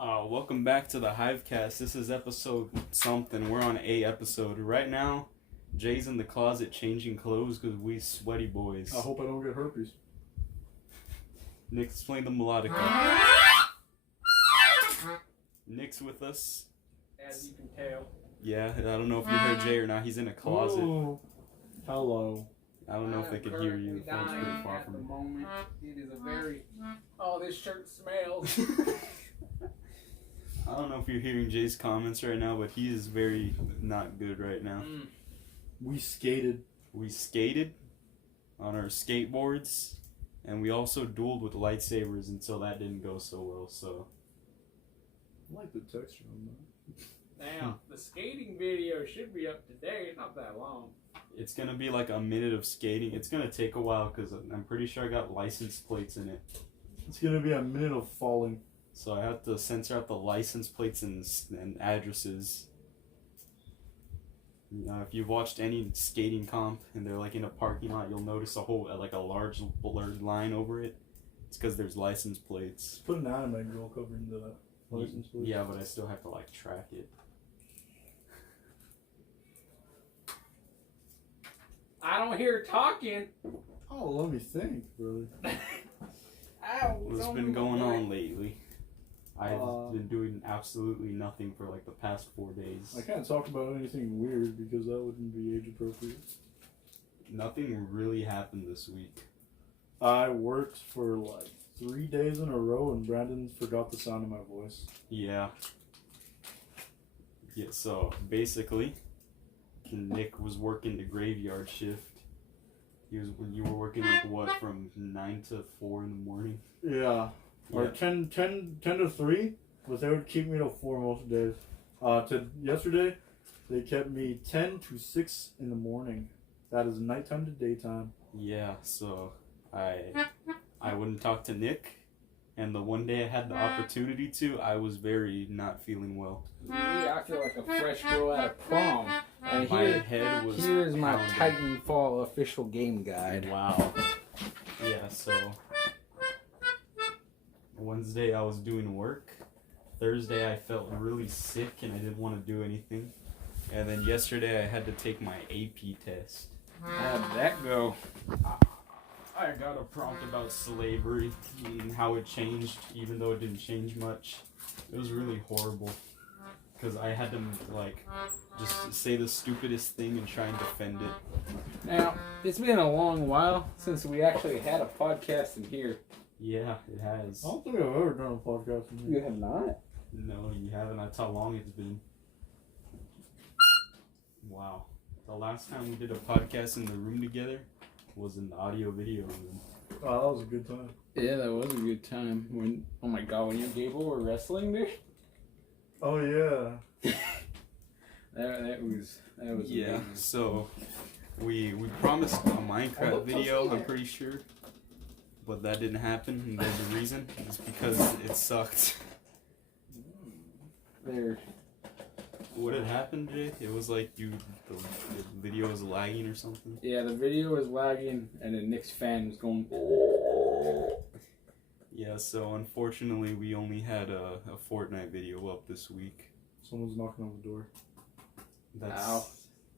Welcome back to the Hivecast. This is episode something. We're on a episode. Right now, Jay's in the closet changing clothes because we sweaty boys. I hope I don't get herpes. Nick, explain the melodica. Nick's with us. As you can tell. Yeah, I don't know if you heard Jay or not. He's in a closet. Ooh. Hello. I don't know if they could hear you. The phone's pretty far At from the you. moment, it is a very. Oh, this shirt smells. I don't know if you're hearing Jay's comments right now, but he is very not good right now. We skated. We skated on our skateboards, and we also dueled with lightsabers until that didn't go so well, so. I like the texture on that. Now, the skating video should be up today. It's not that long. It's gonna be like a minute of skating. It's gonna take a while because I'm pretty sure I got license plates in it. It's gonna be a minute of falling. So I have to censor out the license plates and addresses. You know, if you've watched any skating comp and they're like in a parking lot, you'll notice a whole like a large blurred line over it. It's because there's license plates. Put an anime girl covering the license plate. Yeah, but I still have to like track it. I don't hear talking. Oh, let me think, brother. Ow, What's been going on lately? I've been doing absolutely nothing for like the past 4 days. I can't talk about anything weird because that wouldn't be age appropriate. Nothing really happened this week. I worked for like 3 days in a row and Brandon forgot the sound of my voice. Yeah. Yeah, so basically, Nick was working the graveyard shift. You were working like what, from 9 to 4 in the morning? Yeah. Or Yeah. 10 to 3, but they would keep me till 4 most days. Yesterday, they kept me 10 to 6 in the morning. That is nighttime to daytime. Yeah, so I wouldn't talk to Nick, and the one day I had the opportunity to, I was very not feeling well. Yeah, I feel like a fresh girl at a prom. And My head was here's my pounding. Titanfall official game guide. Wow. Yeah, so Wednesday I was doing work. Thursday I felt really sick and I didn't want to do anything. And then yesterday I had to take my AP test. How'd that go? I got a prompt about slavery and how it changed, even though it didn't change much. It was really horrible. Because I had to, like, just say the stupidest thing and try and defend it. Now, it's been a long while since we actually had a podcast in here. Yeah, it has. I don't think I've ever done a podcast with you. You have not? No, you haven't. That's how long it's been. Wow. The last time we did a podcast in the room together was in the audio-video room. Oh, that was a good time. Yeah, that was a good time. When, oh my god, when you and Gable were wrestling there? Oh, yeah. That was Yeah, amazing. so we promised a Minecraft video, I'm pretty sure. But that didn't happen, and there's a reason. It's because it sucked. There. What had happened, Jay? It was like the video was lagging or something. Yeah, the video was lagging, and then Nick's fan was going. Yeah, so unfortunately we only had a Fortnite video up this week. Someone's knocking on the door. That's, Ow.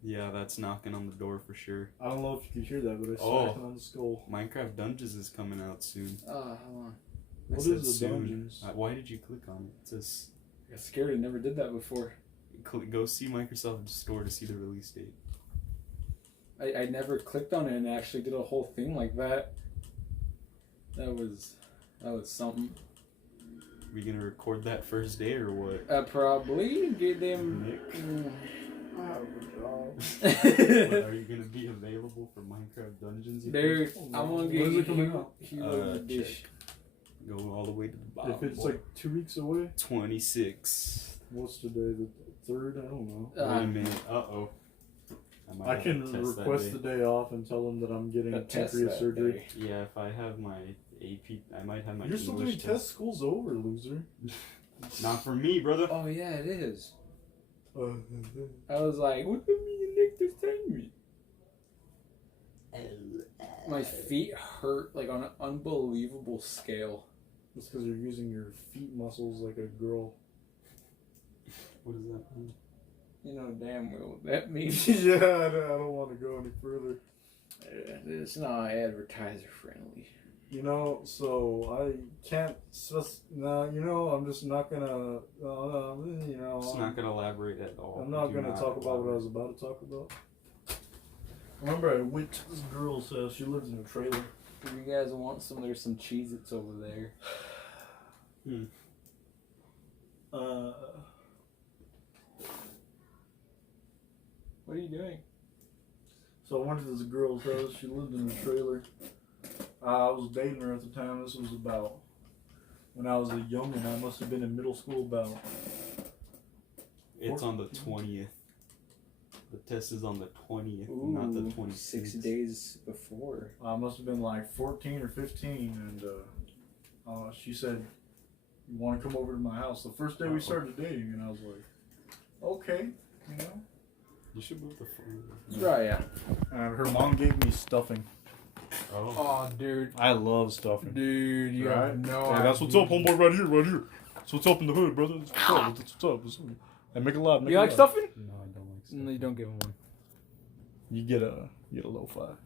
Yeah, that's knocking on the door for sure. I don't know if you could hear that, but I Oh. smacked him on the skull. Minecraft Dungeons is coming out soon. Oh, hold on. I What said is the soon. Dungeons? Why did you click on it? It says I got scared. I never did that before. go see Microsoft Store to see the release date. I never clicked on it and actually did a whole thing like that. That was something. We gonna record that first day or what? Probably get them. Nick? I have a job. What, are you gonna be available for Minecraft Dungeons? you Dude, think? I'm gonna When's get it coming out? Hero dish. Check. Go all the way to the bottom. If it's like 2 weeks away, 26. what's today? The 3rd? I don't know. Wait a minute. Uh-oh. might I have can to test that request day. the day off and tell them that I'm getting Test pancreas that surgery. day. Yeah, if I have my AP, I might have my You're still English doing tests? School's over, loser. Not for me, brother. Oh yeah, it is. Uh, I was like, what do you mean Nick just telling me? My feet hurt like on an unbelievable scale. That's because you're using your feet muscles like a girl. What does that mean? You know damn well what that means. Yeah, I don't want to go any further. It's not advertiser friendly. You know, so I can't just, I'm just not gonna, Just not gonna elaborate at all. I'm not Do gonna talk about what I was about to talk about. Remember, I went to this girl's house. She lives in a trailer. If you guys want some, there's some Cheez-Its over there. What are you doing? So I went to this girl's house. She lived in a trailer. I was dating her at the time. This was about when I was a youngin'. I must have been in middle school about. It's on the 20th. The test is on the 20th, Ooh, not the 26th. 6 days before. I must have been like 14 or 15, and she said, "You want to come over to my house?" The first day we started dating, and I was like, "Okay, you know." You should move the phone. Right, yeah. And her mom gave me stuffing. Oh. Oh, dude. I love stuffing. Dude, you have no Hey, that's what's up, homeboy, right here. That's what's up in the hood, brother. That's what's up. And make it loud. You like stuffing? No, I don't like stuff. No, you don't give him one. You get a low five.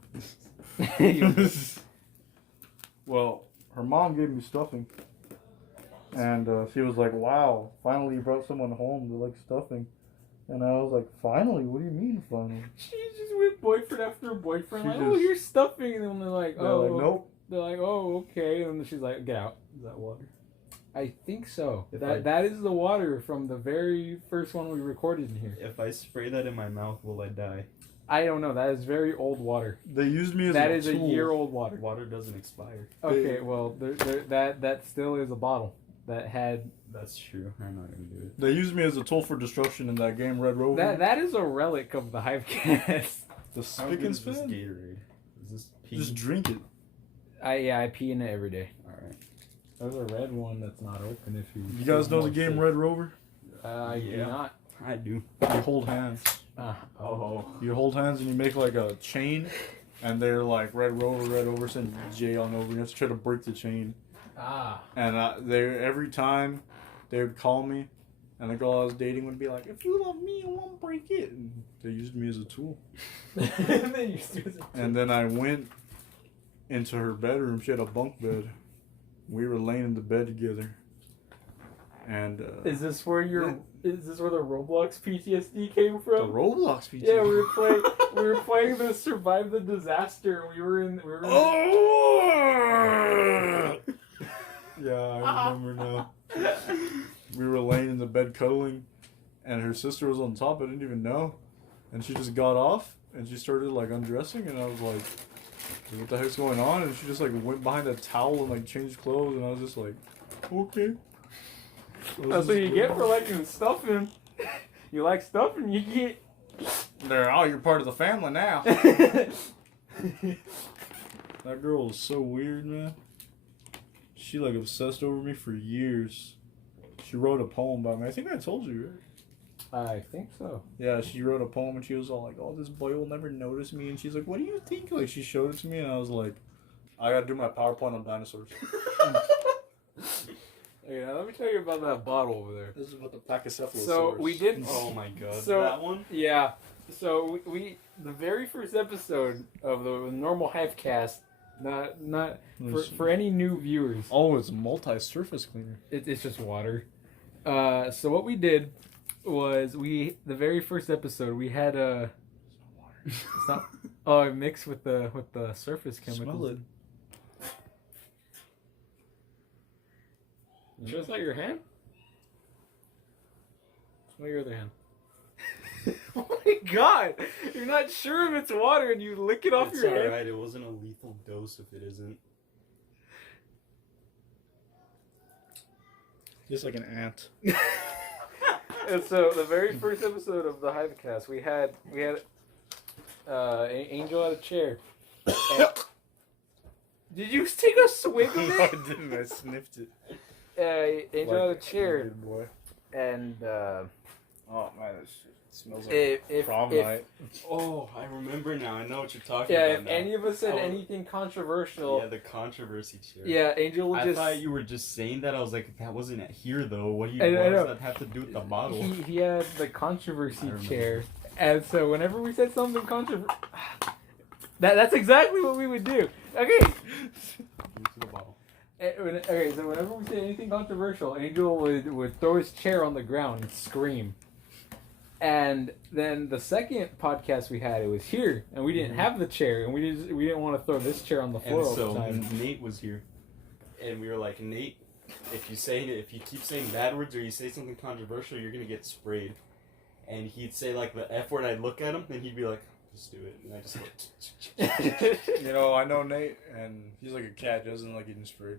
Well, her mom gave me stuffing, and she was like, "Wow, finally you brought someone home that likes stuffing." And I was like, "Finally? What do you mean finally?" She just went boyfriend after boyfriend, She like, just- "Oh, here's stuffing," and then they're like, They're "Oh, like, "Nope." They're like, "Oh, okay," and then she's like, "Get out." Is that water? I think so. If That is the water from the very first one we recorded in here. If I spray that in my mouth, will I die? I don't know. That is very old water. They used me as That a is tool. a year-old water. Water doesn't expire. Okay, well, that still is a bottle that had. That's true. I'm not gonna do it. They used me as a tool for destruction in that game, Red Rover. That is a relic of the Hivecast. The How spick good and is this span. Gatorade? Is this pee? Just drink it. I pee in it every day. Alright. There's a red one that's not open. If you. You guys know the game Red Rover? I do Yeah. not. I do. You hold hands. Oh. You hold hands and you make like a chain, and they're like Red Rover, send J on over. You have to try to break the chain. And they every time they would call me, and the girl I was dating would be like, "If you love me, you won't break it." And they used me as a tool. And then I went into her bedroom. She had a bunk bed. We were laying in the bed together. And Is this where Is this where the Roblox PTSD came from? the Roblox feature. Yeah, we were playing the Survive the Disaster. We were in. Oh! Yeah, I remember now. We were laying in the bed cuddling, and her sister was on top. I didn't even know, and she just got off and she started like undressing, and I was like, "What the heck's going on?" And she just like went behind a towel and like changed clothes, and I was just like, "Okay." That's what you get for liking stuffing. You like stuffing, you get. You're part of the family now. That girl is so weird, man. She like obsessed over me for years. She wrote a poem about me. I think I told you, right? I think so. Yeah, she wrote a poem and she was all like, "Oh, this boy will never notice me." And she's like, "What do you think?" Like, she showed it to me and I was like, "I gotta do my PowerPoint on dinosaurs." Yeah, let me tell you about that bottle over there. This is what the Pachycephalosaurus. So we did. Oh my god. So- that one? Yeah. So we the very first episode of the normal Hivecast, not for any new viewers. Oh, it's multi-surface cleaner. It's just water. So what we did was the very first episode we had a. It's not. Oh, it mixed with the surface chemicals. Smell it. You sure it's not your hand? Smell your other hand. Oh my god! You're not sure if it's water and you lick it off It's your hand? alright, it wasn't a lethal dose if it isn't. Just like an ant. And so the very first episode of the Hivecast, we had Angel at a chair. And- did you take a swig of No, it? I didn't. I sniffed it. Angel at a chair, Good boy. and Oh man, this shit. Smells if prom if- night. Oh, I remember now. I know what you're talking yeah, about if now. any of us said Oh. anything controversial, Yeah, the controversy chair. yeah, Angel would I just. thought you were just saying that. I was like, that wasn't here though. What I does know. that have to do with the bottle? He had the controversy I remember. chair, and so whenever we said something controversial, that's exactly what we would do. Okay. Into the bottle. Okay, so whenever we say anything controversial, Angel would throw his chair on the ground and scream. And then the second podcast we had, it was here, and we didn't have the chair, and we didn't want to throw this chair on the floor And all so the time. Nate was here, and we were like, Nate, if you keep saying bad words or you say something controversial, you're gonna get sprayed. And he'd say like the F word. I'd look at him, and he'd be like, just do it, and I just go. You know, I know Nate, and he's like a cat, doesn't like getting sprayed.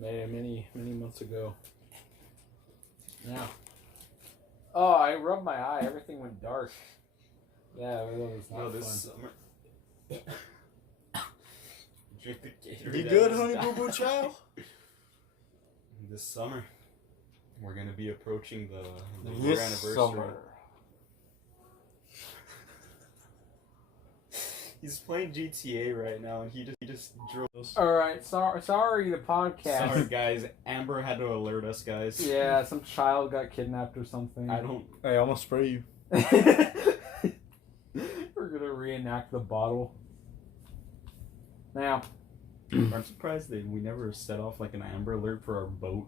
Many months ago. Yeah. Oh, I rubbed my eye. Everything went dark. Yeah, it was not No, fun. this summer. Drink the Gatorade. You good, out of honey the boo boo sky. chow? This summer, we're gonna be approaching the year anniversary. He's playing GTA right now, and he just drove us. All right, sorry, the podcast. Sorry, guys. Amber had to alert us, guys. Yeah, some child got kidnapped or something. I don't. Hey, I'm gonna spray you. We're gonna reenact the bottle. Now, I'm surprised that we never set off like an Amber Alert for our boat.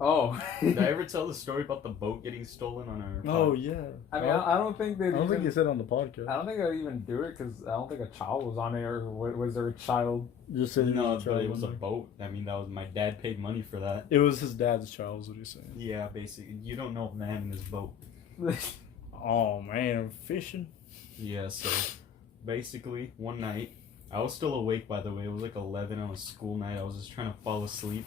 oh. Did I ever tell the story about the boat getting stolen on our? Oh pod? yeah. I mean, I don't think they. I don't think you said on the I podcast. don't think I'd even do it because I don't think a child was on it, or was there a child? You just said No, but it was a boat. I mean, that was my dad paid money for that. It was his dad's child. Is what he's saying. Yeah, basically, you don't know a man in his boat. Oh man, I'm fishing. Yeah, so basically, one night, I was still awake, by the way. It was like 11 on a school night. I was just trying to fall asleep.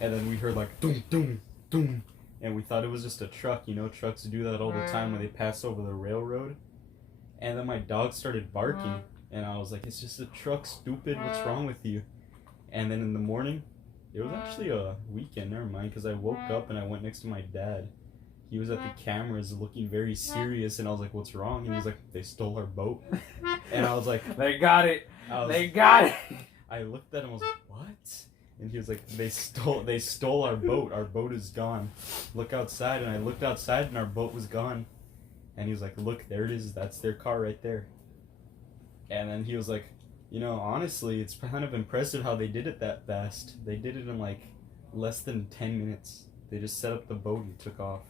And then we heard like, doom, doom, doom. And we thought it was just a truck. You know, trucks do that all the time when they pass over the railroad. And then my dog started barking. And I was like, it's just a truck, stupid. What's wrong with you? And then in the morning, it was actually a weekend, never mind. Because I woke up and I went next to my dad. He was at the cameras looking very serious, and I was like, what's wrong? And he's like, they stole our boat. And I was like, They got it. I was- They got it. I looked at him, I was like, what? And he was like, they stole our boat. Our boat is gone. Look outside. And I looked outside, and our boat was gone. And he was like, look, there it is. That's their car right there. And then he was like, you know, honestly, it's kind of impressive how they did it that fast. They did it in like less than 10 minutes. They just set up the boat and took off.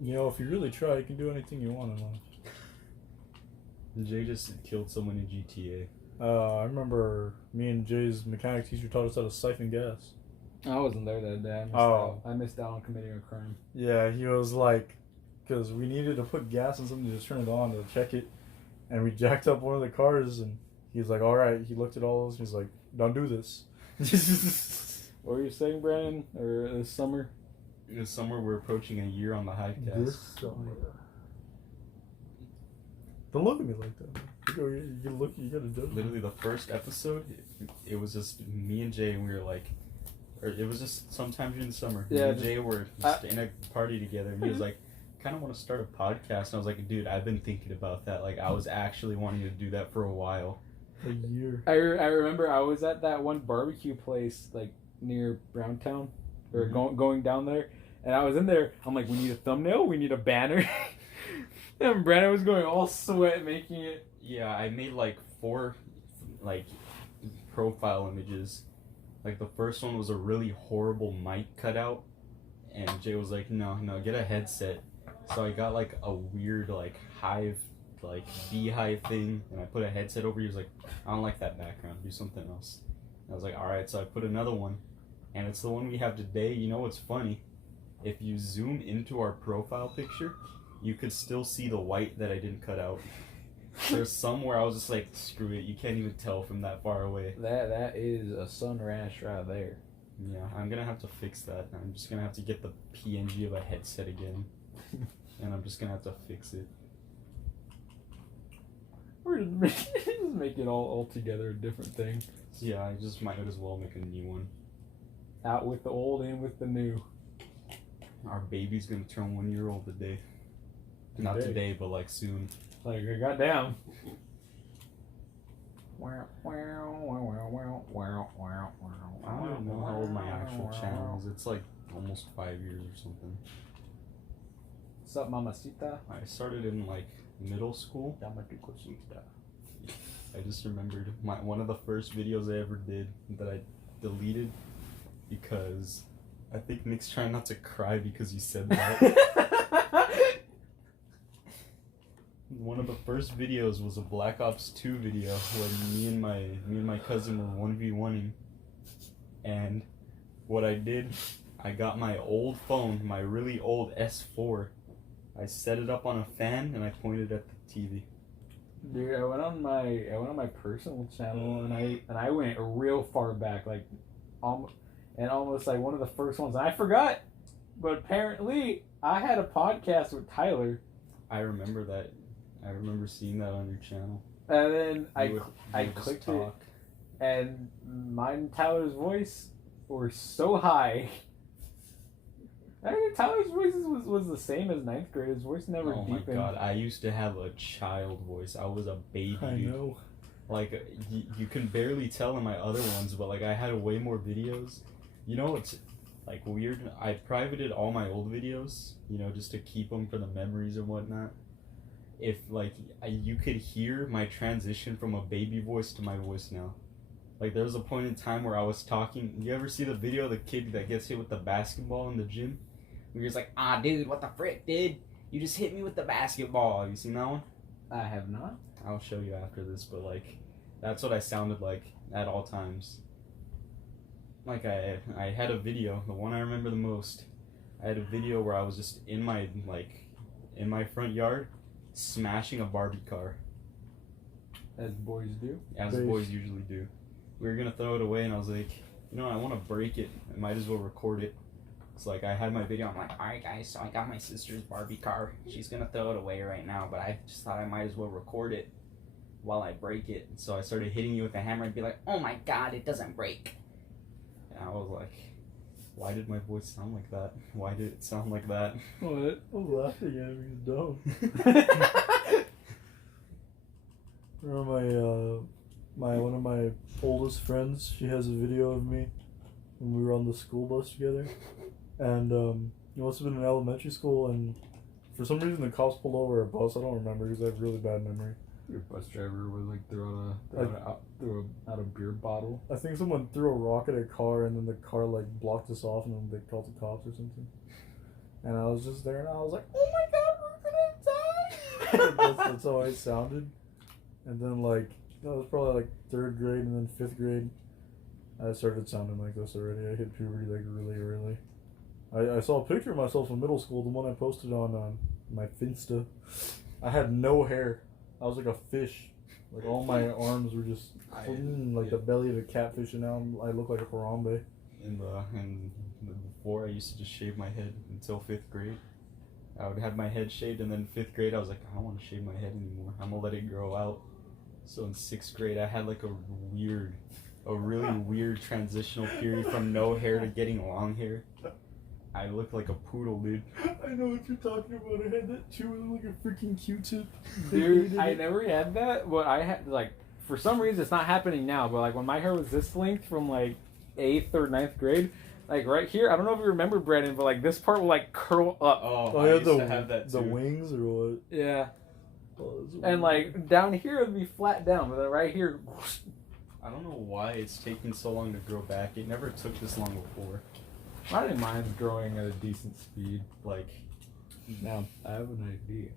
You know, if you really try, you can do anything you want in life. Jay just killed someone in GTA. I remember me and Jay's mechanic teacher taught us how to siphon gas. I wasn't there that day. I missed out on committing a crime. Yeah, he was like, because we needed to put gas in something to just turn it on to check it, and we jacked up one of the cars, and he was like, all right. He looked at all those, and he's like, don't do this. What were you saying, Brandon? Or this summer? This summer we're approaching a year on the Hivecast. Don't look at me like that. You gotta do it. Literally the first episode, it was just me and Jay, and we were like, or it was just sometime during the summer. Yeah, me and Jay were just in a party together, and he was like, kind of want to start a podcast. And I was like, dude, I've been thinking about that. Like, I was actually wanting to do that for a while. A year. I remember I was at that one barbecue place like near Browntown, or going down there, and I was in there. I'm like, we need a thumbnail, we need a banner, and Brandon was going all sweat making it. Yeah, I made like 4 like profile images. Like the first one was a really horrible mic cutout, and Jay was like, no, get a headset. So I got like a weird like hive, like beehive thing, and I put a headset over. He was like, I don't like that background, do something else. And I was like, alright. So I put another one, and it's the one we have today. You know what's funny? If you zoom into our profile picture, you could still see the white that I didn't cut out. There's somewhere I was just like, screw it, you can't even tell from that far away. That is a sun rash right there. Yeah, I'm gonna have to fix that. I'm just gonna have to get the PNG of a headset again. And I'm just gonna have to fix it. Or just make it all together a different thing. Yeah, I just might as well make a new one. Out with the old, in with the new. our baby's gonna turn 1 year old today. Not today, but like soon. Like, goddamn. I don't know how old my actual channel is. It's like almost 5 years or something. What's up, mamacita? I started in like middle school. I just remembered one of the first videos I ever did that I deleted because I think Nick's trying not to cry because you said that. One of the first videos was a Black Ops 2 video when me and my cousin were 1v1ing, and what I did, I got my old phone, my really old S4. I set it up on a fan and I pointed at the TV. Dude, I went on my personal channel and I went real far back, like almost like one of the first ones. And I forgot, but apparently I had a podcast with Tyler. I remember that. I remember seeing that on your channel. And then I would clicked just it, talk. and mine and Tyler's voice were so high. I mean, Tyler's voice was the same as ninth grade. His voice never Oh deepened. my god, I used to have a child voice. I was a baby. I dude. know. Like, you can barely tell in my other ones, but like I had way more videos. You know what's like weird? I privated all my old videos, you know, just to keep them for the memories and whatnot. If like you could hear my transition from a baby voice to my voice now. Like there was a point in time where I was talking. You ever see the video of the kid that gets hit with the basketball in the gym? Where he's like, "Ah, dude, what the frick, dude? You just hit me with the basketball." Have you seen that one? I have not. I'll show you after this, but like, that's what I sounded like at all times. Like I had a video, the one I remember the most. I had a video where I was just in my front yard, smashing a Barbie car. As boys do. As boys usually do. We were gonna throw it away, and I was like, you know, I want to break it. I might as well record it. It's like I had my video. I'm like, all right, guys. So I got my sister's Barbie car. She's gonna throw it away right now, but I just thought I might as well record it while I break it. So I started hitting you with a hammer and be like, oh my god, it doesn't break. And I was like, why did my voice sound like that? Why did it sound like that? What? I'm laughing at me, dumb. Remember one of my oldest friends, she has a video of me when we were on the school bus together. And it must have been in elementary school, and for some reason the cops pulled over a bus. I don't remember because I have really bad memory. Your bus driver was like threw out a beer bottle. I think someone threw a rock at a car, and then the car like blocked us off, and then they called the cops or something. And I was just there, and I was like, "Oh my god, we're gonna die!" that's how I sounded. And then like that was probably like 3rd grade, and then 5th grade, I started sounding like this already. I hit puberty like really early. I saw a picture of myself in middle school, the one I posted on my Finsta. I had no hair. I was like a fish. Like all my arms were just like the belly of a catfish, and now I look like a Harambe. Before I used to just shave my head until 5th grade. I would have my head shaved, and then 5th grade I was like, I don't want to shave my head anymore. I'm gonna let it grow out. So in 6th grade I had like a really weird transitional period from no hair to getting long hair. I looked like a poodle, dude. I know what you're talking about. I had that too, with like a freaking Q-tip. Dude, I never had that, but I had, like, for some reason it's not happening now, but like when my hair was this length from like 8th or 9th grade, like right here, I don't know if you remember, Brandon, but like this part will like curl up. Oh, I I had used to have that too. the wings or what? Yeah. Oh, And like down here it would be flat down, but then right here, I don't know why it's taking so long to grow back. It never took this long before. I think mine's growing at a decent speed. Like, Now, I have an idea.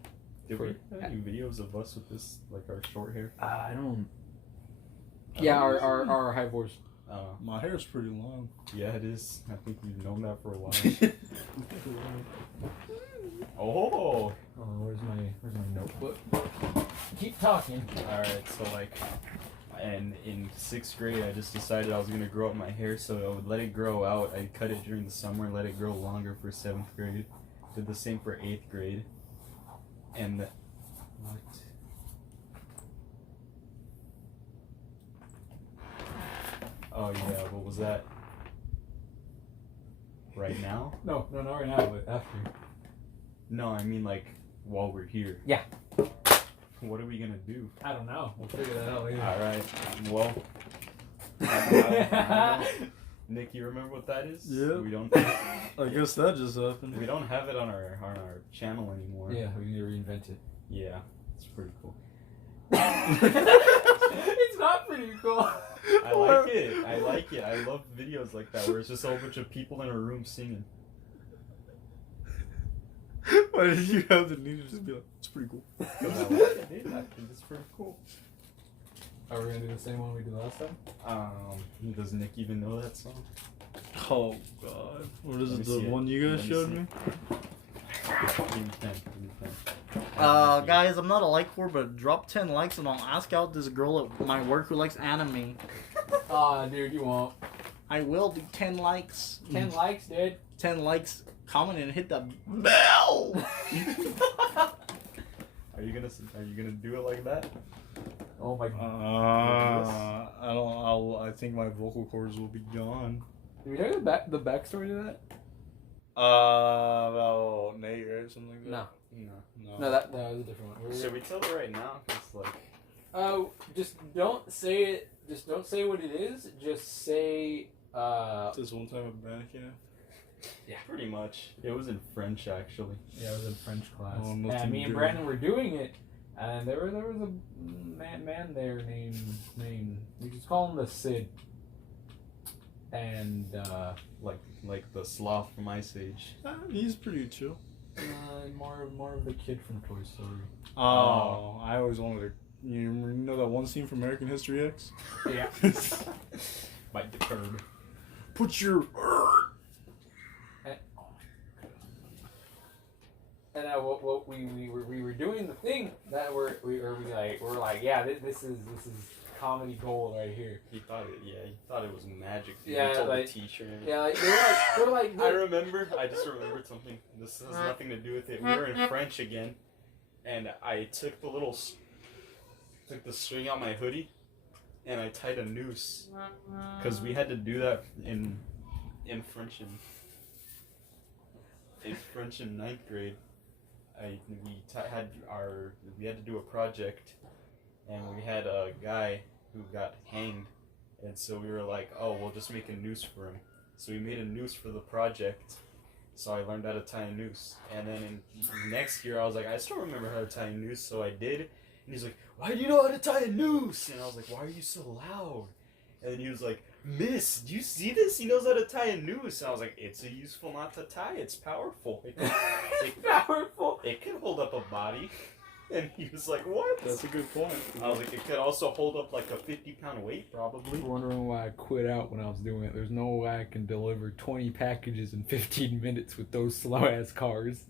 did we have any videos of us with this, like our short hair? I don't. Yeah, our high voice. My hair's pretty long. Yeah, it is. I think we've known that for a while. Oh! Where's my notebook? Keep talking. Alright, so like, and in 6th grade I just decided I was going to grow up my hair, so I would let it grow out. I'd cut it during the summer, let it grow longer for 7th grade. Did the same for 8th grade. And what? Oh yeah, what was that? Right now? No, not right now, but after. No, I mean like while we're here. Yeah. What are we gonna do? I don't know. We'll figure that out later. All right. Well. I don't know. Nick, you remember what that is? Yeah. We don't. I guess that just happened. We don't have it on our channel anymore. Yeah, we need to reinvent it. Yeah, it's pretty cool. It's not pretty cool. I like it. I like it. I love videos like that where it's just a whole bunch of people in a room singing. Why did you have the need to just be like, it's pretty cool? Because I like it, dude. I think it's pretty cool. Are we gonna do the same one we did last time? Does Nick even know that song? Oh god. What is Let it, me the see it. one you guys Let me showed see me? Give me 10. Give me 10. Guys, I'm not a like whore, but drop 10 likes and I'll ask out this girl at my work who likes anime. Aw, dude, you won't. I will do 10 likes. 10 likes, dude. 10 likes, comment and hit the bell! Are you gonna do it like that? Oh my god. I think my vocal cords will be gone. Did we tell you the backstory to that? About Nate, right? Something like that? No. No. No, that was a different one. Should we tell it right now? It's like. Oh, just don't say it. Just don't say what it is. Just say. This one time at band camp? Yeah. Pretty much. It was in French, actually. Yeah, it was in French class. Oh, must and me have and been Brandon were doing it, and there was a man there named we just call him the Sid. And Like the sloth from Ice Age. He's pretty chill. more of the kid from Toy Story. Oh, I always wanted to. You know that one scene from American History X? Yeah. Bite the curb. Put your. And what we were doing the thing that we're like yeah this is comedy gold right here. He thought it was magic. Yeah, he told like- the teacher. And Yeah, like they're like I just remembered something. This has nothing to do with it. We were in French again, and I took the string out my hoodie, and I tied a noose, because we had to do that in French in ninth grade. We had to do a project, and we had a guy who got hanged, and so we were like, oh, we'll just make a noose for him. So we made a noose for the project. So I learned how to tie a noose, and then in next year I was like, I still remember how to tie a noose, so I did. And he's like, why do you know how to tie a noose? And I was like, why are you so loud? And then he was like, Miss, do you see this? He knows how to tie a noose. And I was like, it's a useful knot to tie. It's powerful. powerful. It can hold up a body. And he was like, what? That's a good point. I was like, it could also hold up like a 50-pound weight, probably. Wondering why I quit out when I was doing it. There's no way I can deliver 20 packages in 15 minutes with those slow ass cars.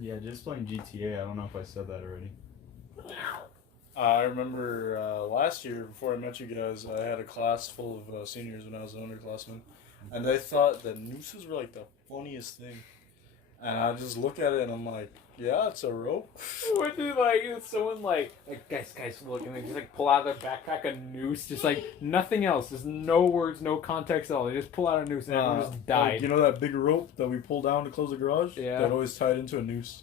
Yeah, just playing GTA. I don't know if I said that already. I remember last year, before I met you guys, I had a class full of seniors when I was an underclassman, and they thought that nooses were like the funniest thing. And I just look at it and I'm like, yeah, it's a rope. What did like someone like guys look, and they just like pull out of their backpack a noose, just like nothing else. There's no words, no context at all. They just pull out a noose and everyone just died. Like, you know that big rope that we pull down to close the garage? Yeah. They'd always tie it into a noose.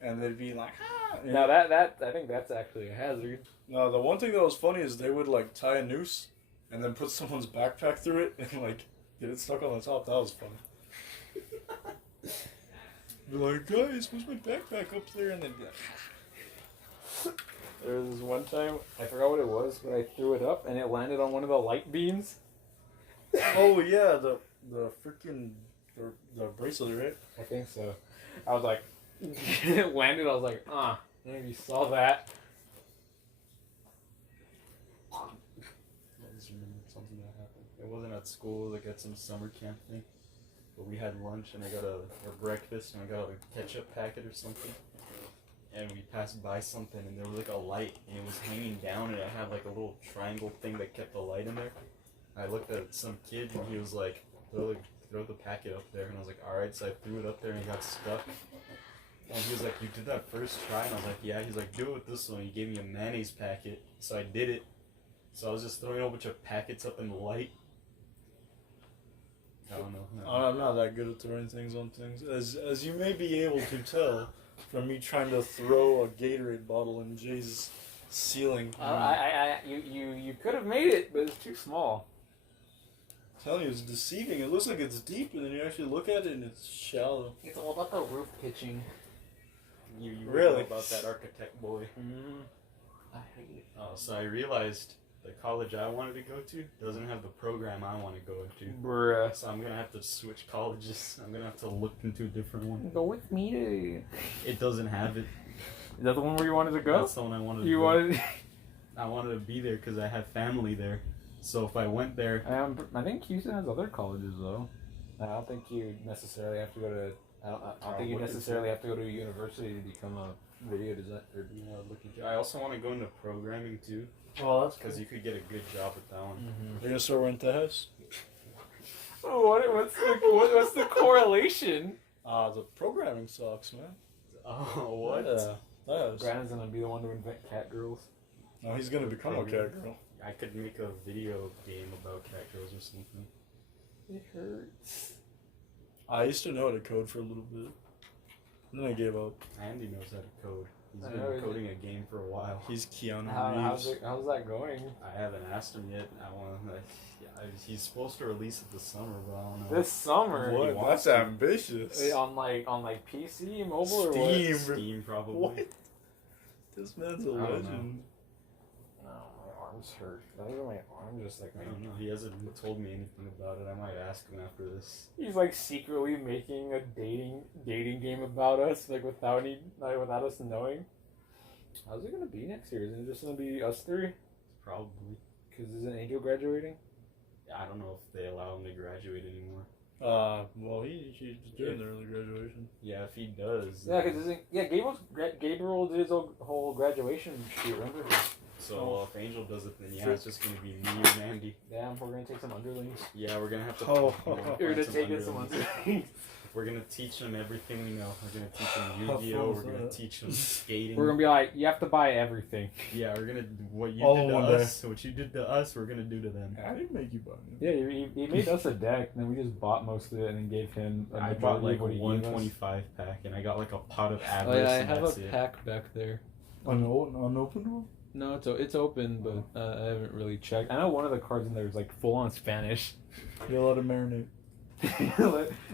And they'd be like, ah. Now that I think that's actually a hazard. No, the one thing that was funny is they would like tie a noose and then put someone's backpack through it and like get it stuck on the top. That was funny. Be like, guys, where's my backpack up there? And then be like, There was this one time, I forgot what it was, but I threw it up and it landed on one of the light beams. oh yeah, the freaking the bracelet, right? I think so. I was like, it landed. I was like, maybe you saw that. I just remembered something that happened. It wasn't at school, like at some summer camp thing. But we had lunch and I got or breakfast and I got a ketchup packet or something. And we passed by something and there was like a light and it was hanging down and it had like a little triangle thing that kept the light in there. I looked at some kid and he was like, throw the packet up there, and I was like, alright, so I threw it up there and it got stuck. And he was like, you did that first try? And I was like, yeah. He's like, do it with this one. He gave me a mayonnaise packet, so I did it. So I was just throwing a whole bunch of packets up in the light. I don't know. No. I'm not that good at throwing things on things. As you may be able to tell from me trying to throw a Gatorade bottle in Jay's ceiling. You could have made it, but it's too small. I'm telling you, it's deceiving. It looks like it's deep, and then you actually look at it, and it's shallow. It's all about the roof pitching. You Really? know about that architect boy. Mm-hmm. I hate it. Oh, so I realized the college I wanted to go to doesn't have the program I want to go to. Bruh. So I'm gonna have to switch colleges. I'm gonna have to look into a different one. Go with me to... It doesn't have it. Is that the one where you wanted to go? That's the one I wanted to You go. wanted... I wanted to be there because I have family there. So if I went there... I think Houston has other colleges, though. I don't think you necessarily have to go to... I don't think you necessarily have to go to a university to become a video designer. I also want to go into programming, too. Oh, that's Because you could get a good job with that one. You're gonna start rent the house? What's the correlation? The programming sucks, man. Oh, what? Yeah. Brandon's gonna be the one to invent cat girls. No, he's gonna become a cat girl. I could make a video game about cat girls or something. It hurts. I used to know how to code for a little bit. Then I gave up. Andy knows how to code. He's I been know, coding a game for a while. He's Keanu How's Reeves. that going? I haven't asked him yet. I want to. He's supposed to release it this summer, but I don't know. This summer? He What? wants That's to. ambitious. On PC, mobile, or Steam. what? Steam, probably. What? This man's a I don't legend. No, my arms hurt. That was my arm just like I don't know. He hasn't told me anything about it. I might ask him after this. He's like secretly making a dating game about us, like without us knowing. How's it gonna be next year? Is it just gonna be us three? Probably. Because isn't Angel graduating? I don't know if they allow him to graduate anymore. Well, he's doing the early graduation. Yeah, if he does. Yeah, because Gabriel did his whole graduation shoot. Remember? So if Angel does it, then yeah, it's just gonna be me and Andy. Damn, we're gonna take some underlings. Yeah, we're gonna have to. Oh. You're gonna find take in some underlings. underlings. We're gonna teach them everything we know. We're gonna teach them How Yu-Gi-Oh. fun We're is gonna that? teach them skating. We're gonna be like, you have to buy everything. Yeah, we're gonna what you All did in to one day. us. What you did to us, we're gonna do to them. I didn't make you buy it. Yeah, he made us a deck, and then we just bought most of it, and then gave him. A I bought majority like of what he gave us. 125 pack, and I got like a pot of Oh avarice. yeah, I and have a that's it. pack back there. Unopened one? No, it's open, but I haven't really checked. I know one of the cards in there is like full on Spanish. You'll let it marinate.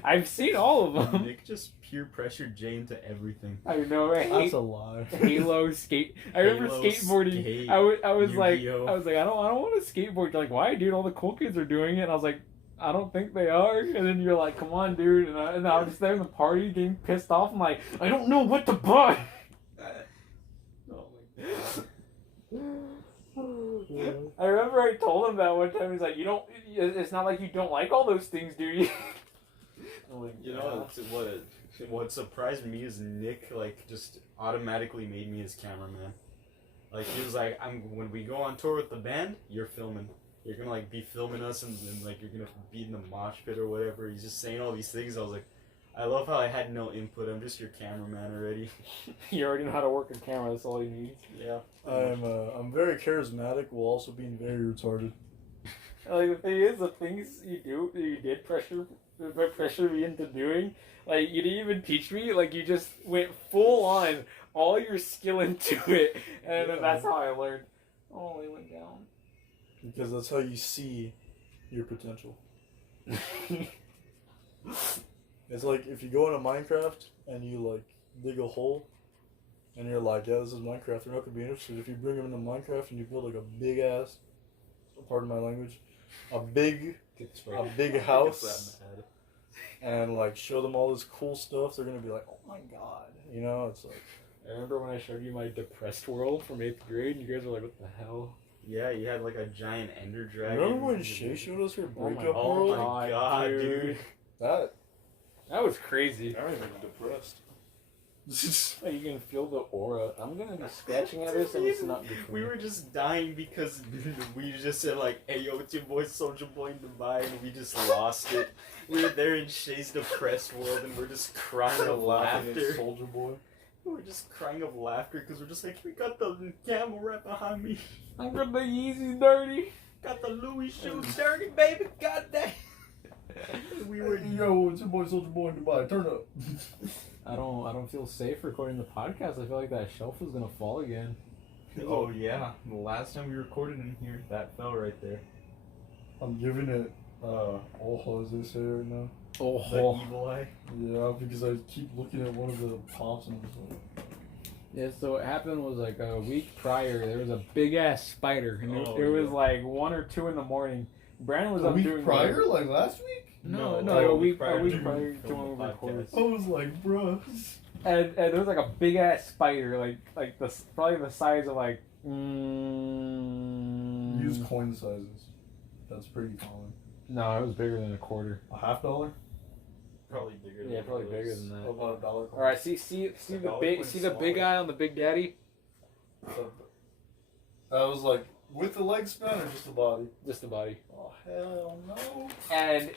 I've seen all of them. Nick just peer pressured Jay into everything. I know. I That's hate a lie. Halo skate. I remember Halo, skateboarding. skate, I was like, Yu-Gi-Oh. I don't want to skateboard. You're like, why, dude? All the cool kids are doing it. And I was like, I don't think they are. And then you're like, come on, dude. And I was just there in the party, getting pissed off. I'm like, I don't know what to buy. Oh my god. I remember I told him that one time. He's like, you don't. It's not like you don't like all those things, do you? I'm like, You know what surprised me is Nick like just automatically made me his cameraman. Like he was like, when we go on tour with the band, you're filming. You're gonna like be filming us and like you're gonna be in the mosh pit or whatever. He's just saying all these things. I was like, I love how I had no input. I'm just your cameraman already. You already know how to work a camera. That's all you need. Yeah. I'm very charismatic while also being very retarded. Like the thing is, the things you did pressure me into doing. Like you didn't even teach me. Like you just went full on all your skill into it, and Yeah. that's how I learned. Oh, it went down. Because that's how you see your potential. It's like if you go into Minecraft and you like dig a hole and you're like, yeah, this is Minecraft, they're not gonna be interested. If you bring them into Minecraft and you build like a big ass, pardon my language, a big house and like show them all this cool stuff, they're gonna be like, oh my god, you know, it's like. I remember when I showed you my depressed world from 8th grade, and you guys were like, what the hell? Yeah, you had like a giant ender dragon. Remember when Shay showed us her breakup Oh world? my god, dude. That That was crazy. I even depressed. Oh, you can feel the aura. I'm gonna be scratching at this and it's not good for We me. were just dying because we just said like, hey yo, it's your boy Soldier Boy in Dubai, and we just lost it. We were there in Shay's depressed world and we're just crying of laughter. Soldier Boy. We're just crying of laughter because we're just like, we got the camel right behind me. I got the Yeezys dirty. Got the Louis shoes dirty, baby. God damn. We were, yo, it's your boy Soldier Boy in Dubai. Turn up. I don't feel safe recording the podcast. I feel like that shelf is gonna fall again. Oh yeah, the last time we recorded in here, that fell right there. I'm giving it all as they say right now. The evil eye. Yeah, because I keep looking at one of the pops and it's like, Yeah, so what happened was like a week prior, there was a big ass spider, and Oh, it was yeah. like 1 or 2 in the morning. Brandon was a up week doing prior, like last week. No, No, like a a week week prior prior to to film when the we recorded. podcast. I was like, bruh. And there was like a big ass spider, like probably the size of like. Use coin sizes. That's pretty common. No, it was bigger than a quarter. $50? Probably bigger. Yeah, than probably those. bigger than What that. about $1 coin? All right, see A the dollar big coin's big smaller. guy on the Big Daddy, That was like with the leg span or just the body? just the body. Oh hell no! And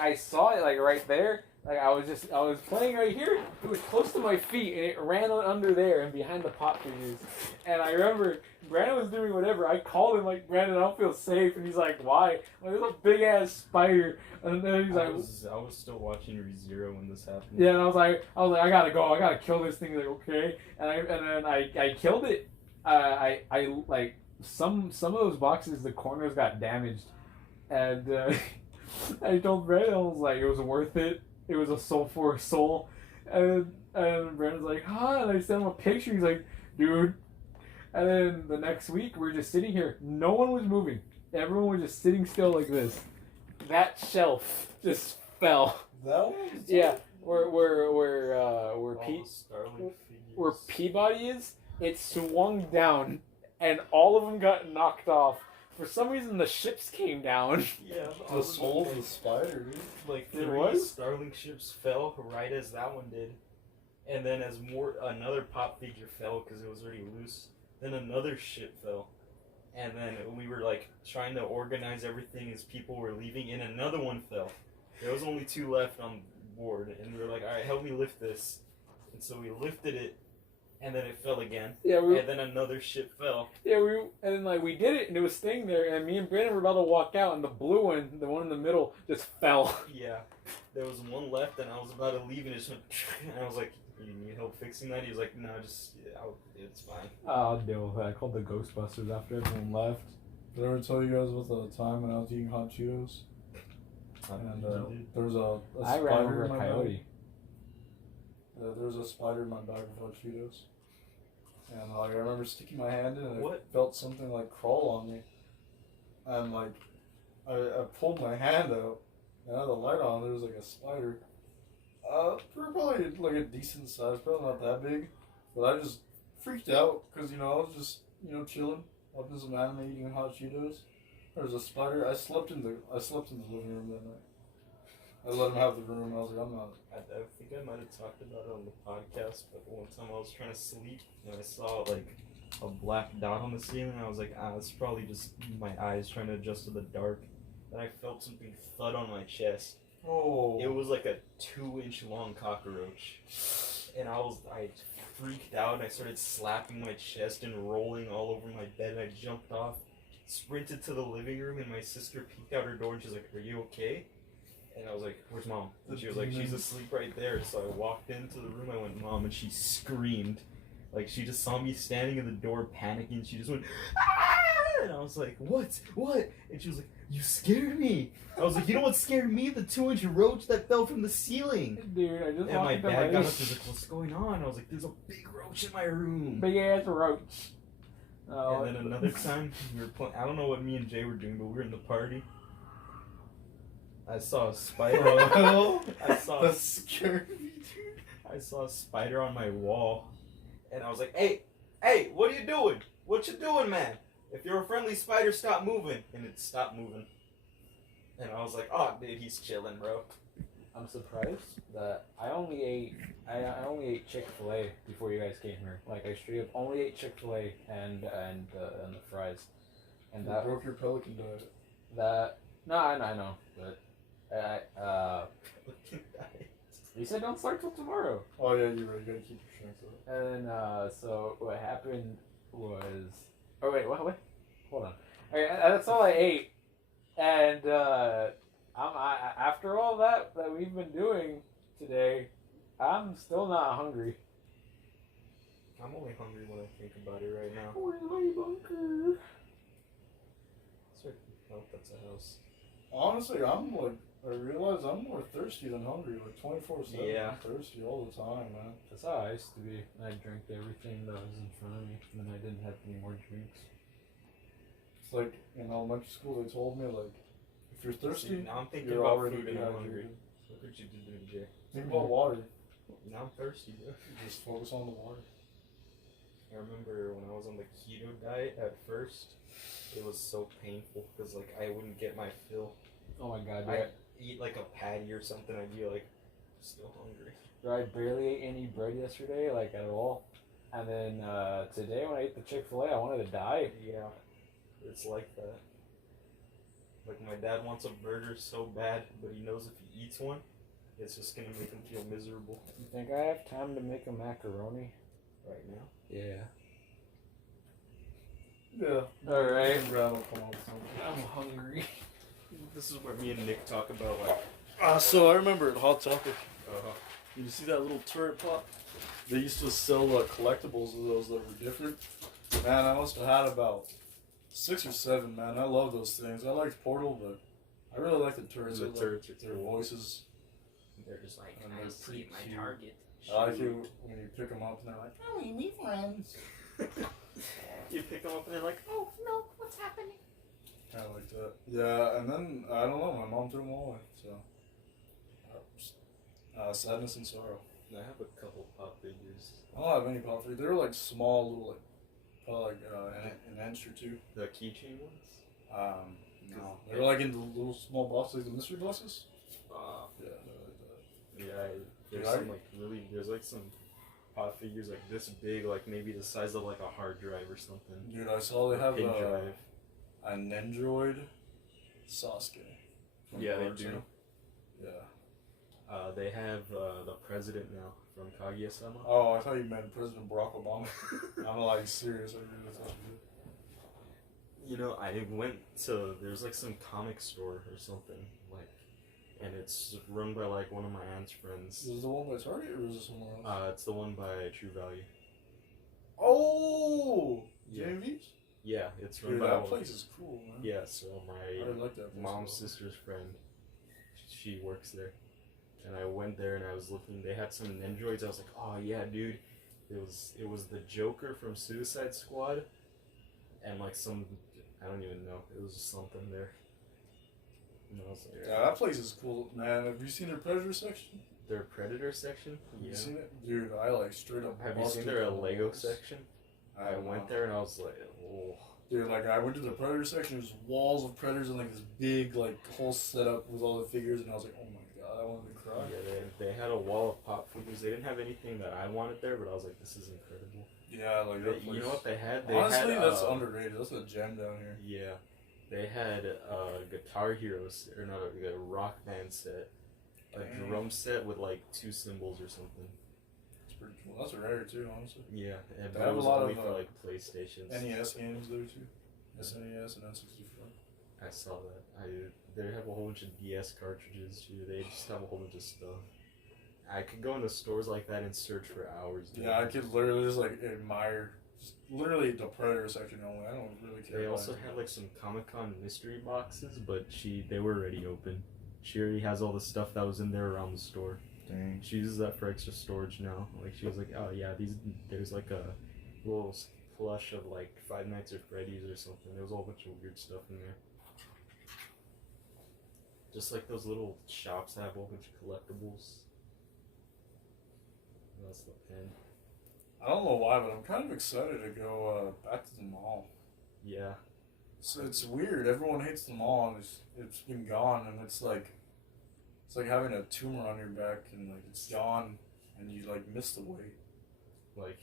I saw it like right there. Like I was playing right here. It was close to my feet, and it ran under there and behind the pot figures. And I remember Brandon was doing whatever. I called him like, Brandon, I don't feel safe. And he's like, why? I'm like, there's a big ass spider. And then he's like, I was still watching ReZero when this happened. yeah. And I was like, I gotta go. I gotta kill this thing. He's like, okay. And then I killed it. I like some of those boxes. The corners got damaged, and I told Brandon, I was like, it was worth it. It was a soul for a soul. And Brandon's like, huh? And I sent him a picture. He's like, dude. And then the next week, we're just sitting here. No one was moving. Everyone was just sitting still like this. That shelf just fell. That one? Yeah, where All the Starling where figures. Peabody is, it swung down, and all of them got knocked off. For some reason, the ships came down. Yeah, The soul of the spider, dude. like It 3 was? Starling ships fell right as that one did, and then as another pop figure fell because it was already loose. Then another ship fell, and then we were like trying to organize everything as people were leaving, and another one fell. There was only 2 left on board, and we were like, all right, help me lift this. And so we lifted it, and then it fell again. Yeah, And then another ship fell. and then like we did it, and it was staying there. And me and Brandon were about to walk out, and the blue one, the one in the middle, just fell. Yeah, there was one left, and I was about to leave, and it just went. And I was like, "You need help fixing that?" He was like, "No, it's fine." I'll deal with it. I called the Ghostbusters after everyone left. Did I ever tell you guys about the time when I was eating hot Cheetos? And there was a I ran spider over in a my coyote. bag. There was a spider in my bag of hot Cheetos. And like I remember sticking my hand in and What? I felt something like crawl on me. And like I pulled my hand out and I had the light on, there was like a spider. Probably like a decent size, probably not that big. But I just freaked out because I was just chilling, watching some anime, eating hot Cheetos. There was a spider. I slept in the living room that night. I let him have the room. I was like, I'm not. I think I might have talked about it on the podcast, but one time I was trying to sleep and I saw like a black dot on the ceiling. And I was like, it's probably just my eyes trying to adjust to the dark. Then I felt something thud on my chest. Oh. It was like a 2-inch long cockroach, and I freaked out and I started slapping my chest and rolling all over my bed. And I jumped off, sprinted to the living room, and my sister peeked out her door and she's like, "Are you okay?" And I was like, "Where's Mom?" And she was like, "She's asleep right there." So I walked into the room, I went, "Mom," and she screamed. Like, she just saw me standing in the door panicking. She just went, "Ah!" And I was like, "What? What?" And she was like, "You scared me." I was like, "You know what scared me? The 2-inch roach that fell from the ceiling." Dude, I just And my walked into dad got my up, he's like, "What's going on?" I was like, "There's a big roach in my room." big ass roach. Oh, And then another time, we were playing, I don't know what me and Jay were doing, but we were in the party. I saw a spider. I saw That scared me, dude. I saw a spider on my wall, and I was like, hey, what are you doing? What you doing, man? If you're a friendly spider, stop moving." And it stopped moving. And I was like, "Oh, dude, he's chilling, bro." I'm surprised that I only ate Chick-fil-A before you guys came here. Like I straight up only ate Chick-fil-A and the fries, and You that broke your pelican diet. no, I know, but you said don't start till tomorrow. Oh yeah, you're right. You gotta keep your strength up. And so what happened was, oh wait, what? Hold on. Okay, that's all I ate, and After all that we've been doing today, I'm still not hungry. I'm only hungry when I think about it right now. Where's my bunker? Oh, that's a house. Honestly, I realize I'm more thirsty than hungry. Like 24/7, Yeah. I'm thirsty all the time, man. That's how I used to be. I drank everything that was in front of me, and then I didn't have any more drinks. It's like in elementary school, they told me like, if you're thirsty, See, now I'm thinking you're about already food and I'm hungry. dehydrated. Look what you did to me, Jay. Think about water. Now I'm thirsty, bro. Just focus on the water. I remember when I was on the keto diet at first, it was so painful because like I wouldn't get my fill. Oh my god, I'd eat like a patty or something, I'd be like still hungry. I barely ate any bread yesterday, like at all. And then today when I ate the Chick-fil-A, I wanted to die. Yeah, it's like that. Like my dad wants a burger so bad, but he knows if he eats one, it's just gonna make him feel miserable. You think I have time to make a macaroni? Right now. Yeah. Yeah. Alright. Brad will come up with something. I'm hungry. This is where me and Nick talk about like. So I remember at Hot Topic, Uh, you see that little turret pop? They used to sell collectibles of those that were different. Man, I must have had about 6 or 7, man. I love those things. I liked Portal, but I really like the turrets. The I like turrets are their cool. voices. they're just like, And I they're see pretty my cute. target. I like it when you pick them up and they're like, "Oh, we friends." You pick them up and they're like, oh no, what's happening? I like that. Yeah, and then I don't know. My mom threw them all away. So sadness and sorrow. I have a couple pop figures. I don't have any pop figures. They were like small, little, like probably like an inch or two. The keychain ones? No, they were like in the little small boxes, the mystery boxes. Yeah, they're like that. Yeah, there's Yeah, some like really, there's like some pop figures like this big, like maybe the size of like a hard drive or something. Dude, I saw they have Pin drive. a Nendroid Sasuke. from Yeah, they Naruto. do. Yeah. They have the president now from Kaguya-sama. Oh, I thought you meant President Barack Obama. I'm like serious. I really thought you did. You know, I went to, there's like some comic store or something, like, and it's run by like one of my aunt's friends. Is this the one by Target or is it somewhere else? It's the one by True Value. Oh! Yeah. JV's? Yeah, it's run Dude, by that one. place is cool, man. Yeah, so I my really like that place. mom's sister's friend, she works there, and I went there and I was looking. They had some Androids. I was like, oh yeah, dude. It was the Joker from Suicide Squad, and like some, I don't even know. It was just something there. And I was like, Yeah, that place is cool, man. Have you seen their Predator section? their Predator section. Have you Yeah. seen it? Dude, I like straight up. Have you busted seen their the Lego walls. section? I have went not. there and I was like, oh. Dude, like I went to the Predator section. There's walls of Predators and like this big like whole setup with all the figures, and I was like, oh my god, I wanted to cry. Yeah, they had a wall of pop figures. They didn't have anything that I wanted there, but I was like, this is incredible. Yeah, like that place. You know what they had? They Honestly, had, that's underrated. That's a gem down here. Yeah, they had Guitar Heroes, or not a rock band set, a Dang. drum set with like 2 cymbals or something. It's pretty cool. That's rare too, honestly. Yeah, and They that have a was lot only of, for like PlayStations. NES games there too. SNES and N64. I saw that. They have a whole bunch of DS cartridges too. They just have a whole bunch of stuff. I could go into stores like that and search for hours. Dude. Yeah, I could literally just like admire, just literally the Predator section only. I don't really care. They about also anything had like some Comic-Con mystery boxes, but they were already open. She already has all the stuff that was in there around the store. Dang. She uses that for extra storage now. Like she was like, oh yeah, there's like a little plush of like Five Nights at Freddy's or something. There was a whole bunch of weird stuff in there. Just like those little shops that have a whole bunch of collectibles. That's the pen. I don't know why, but I'm kind of excited to go back to the mall. Yeah. So it's weird. Everyone hates the mall, and it's been gone, and it's like having a tumor on your back, and like it's gone, and you like miss the weight. Like,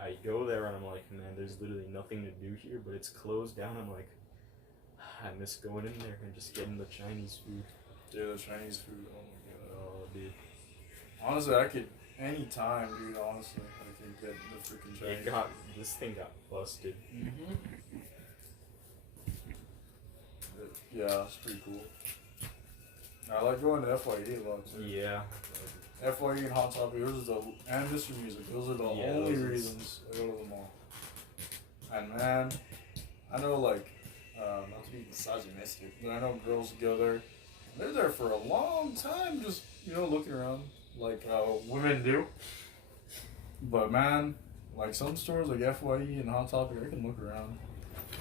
I go there and I'm like, man, there's literally nothing to do here, but it's closed down. I'm like, I miss going in there and just getting the Chinese food. Dude, the Chinese food. Oh my god. Oh, dude. Honestly, I could anytime, dude. Honestly, I could get the freaking Chinese. This thing got busted. Mm-hmm. Yeah, it's pretty cool. I like going to FYE a lot too. Yeah. FYE and Hot Topic, and Mr. Music, those are the only reasons I go to the mall. And man, I know like, not to be misogynistic, but I know girls go there. They're there for a long time, just looking around like women do. But man, like some stores like FYE and Hot Topic, I can look around.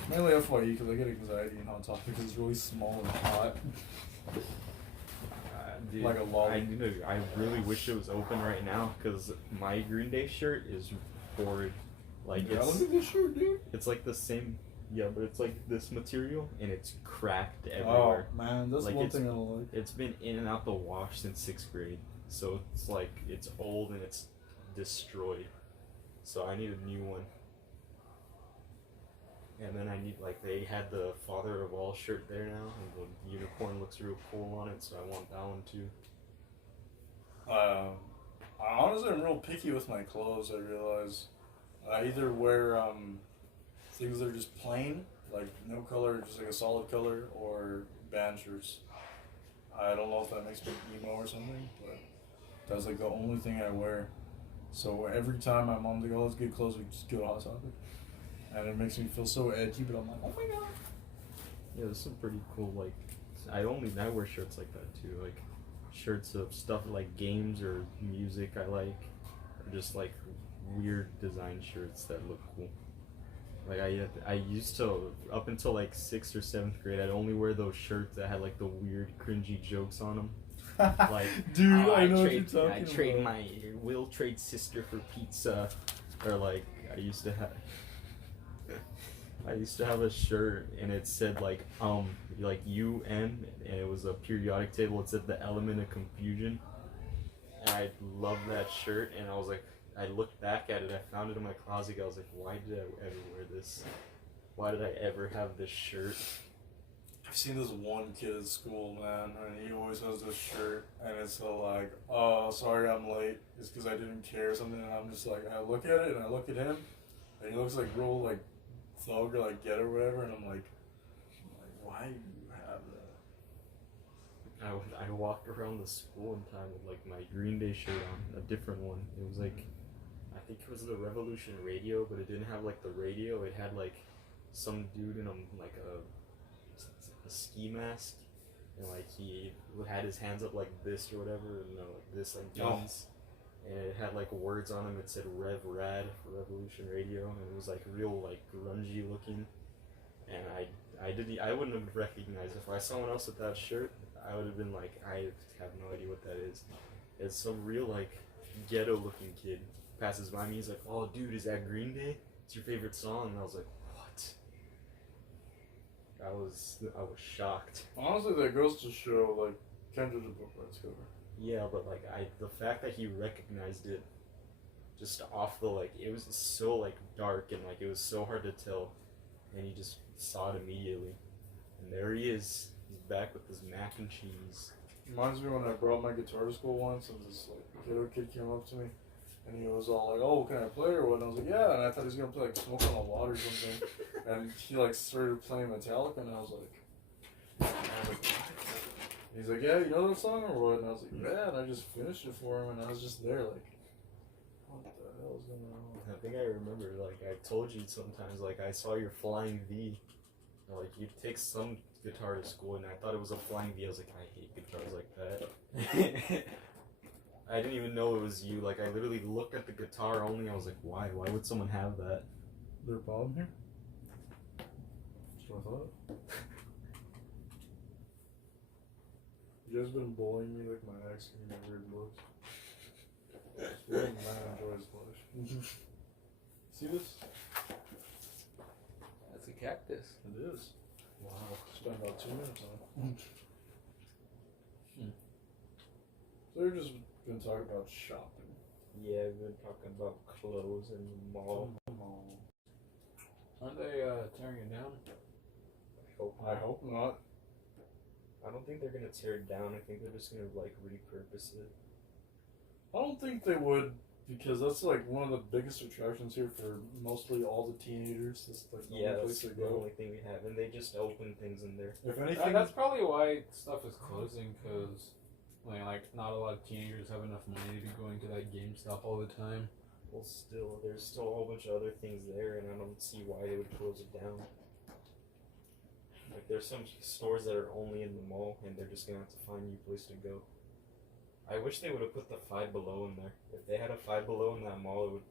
Mainly FYE because I get anxiety in Hot Topic because it's really small and hot. Dude, like a lolly. I really wish it was open right now because my Green Day shirt is horrid. Like look at this shirt, dude. It's like the same. Yeah, but it's like this material and it's cracked everywhere. Oh man, that's like one thing I don't like. It's been in and out the wash since 6th grade, so it's like it's old and it's destroyed. So I need a new one. And then I need, like, they had the Father of All shirt there now, and the unicorn looks real cool on it, so I want that one too. I honestly am real picky with my clothes, I realize. I either wear things that are just plain, like no color, just like a solid color, or band shirts. I don't know if that makes me emo or something, but that's like the only thing I wear. So every time my mom's like, oh, let's get clothes, we just go to Hot Topic. And it makes me feel so edgy, but I'm like, oh my god. Yeah, there's some pretty cool, like, I wear shirts like that too, like shirts of stuff like games or music I like, or just like weird design shirts that look cool. Like I used to, up until like 6th or 7th grade, I'd only wear those shirts that had like the weird cringy jokes on them. Like, dude, I know what you're talking I trade about. will trade sister for pizza, or like I used to have a shirt and it said like UM, and it was a periodic table. It said the element of confusion. And I loved that shirt, and I was like, I looked back at it, I found it in my closet, I was like, why did I ever wear this? Why did I ever have this shirt? I've seen this one kid at school, man, and he always has this shirt, and it's like, oh, sorry I'm late, it's because I didn't care or something, and I'm just like, I look at it, and I look at him, and he looks like real, like, thug or, like, get or whatever, and I'm like, why do you have that? I walked around the school one time with, like, my Green Day shirt on, a different one. It was, like, I think it was the Revolution Radio, but it didn't have, like, the radio. It had, like, some dude in, like, a ski mask, and, like, he had his hands up like this or whatever, and, like, this, like, guns. And it had, like, words on them. It said Rev Rad for Revolution Radio, and it was, like, real, like, grungy looking. And I wouldn't have recognized it. If I saw someone else with that shirt, I would have been like, I have no idea what that is. It's some real, like, ghetto looking kid passes by me. He's like, oh, dude, is that Green Day? It's your favorite song? And I was like, what? I was shocked. Honestly, that goes to show, like, Kendrick's a book by its cover. Yeah, but, like, the fact that he recognized it just off the, like, it was so, like, dark and, like, it was so hard to tell. And he just saw it immediately. And there he is. He's back with his mac and cheese. Reminds me when I brought my guitar to school once, and this, like, ghetto kid came up to me, and he was all like, oh, can I play or what? And I was like, yeah, and I thought he was going to play, like, Smoke on the Water or something. And he, like, started playing Metallica, and I was like, what? He's like, yeah, you know that song or what? And I was like, yeah, and I just finished it for him, and I was just there, like, what the hell is going on? I think I remember, like, I told you sometimes, like, I saw your Flying V. Like, you'd take some guitar to school, and I thought it was a Flying V. I was like, I hate guitars like that. I didn't even know it was you. Like, I literally looked at the guitar only. I was like, why? Why would someone have that? Is there a problem here? That's what I thought. You guys been bullying me like my ex and my weird looks. Man enjoys flesh. See this? That's a cactus. It is. Wow. Spent about 2 minutes on it. So we've just been talking about shopping. Yeah, we've been talking about clothes in the mall. Aren't they tearing it down? I hope not. I don't think they're gonna tear it down. I think they're just gonna, like, repurpose it. I don't think they would Because that's like one of the biggest attractions here for mostly all the teenagers. That's like the Yeah, only that's place they the go. only thing we have, and they just open things in there. If anything, That's probably why stuff is closing, because like not a lot of teenagers have enough money to be going to that GameStop all the time. Well, still, there's still a whole bunch of other things there, and I don't see why they would close it down. Like, there's some stores that are only in the mall, and they're just gonna have to find a new place to go. I wish they would have put the Five Below in there. If they had a Five Below in that mall, it would.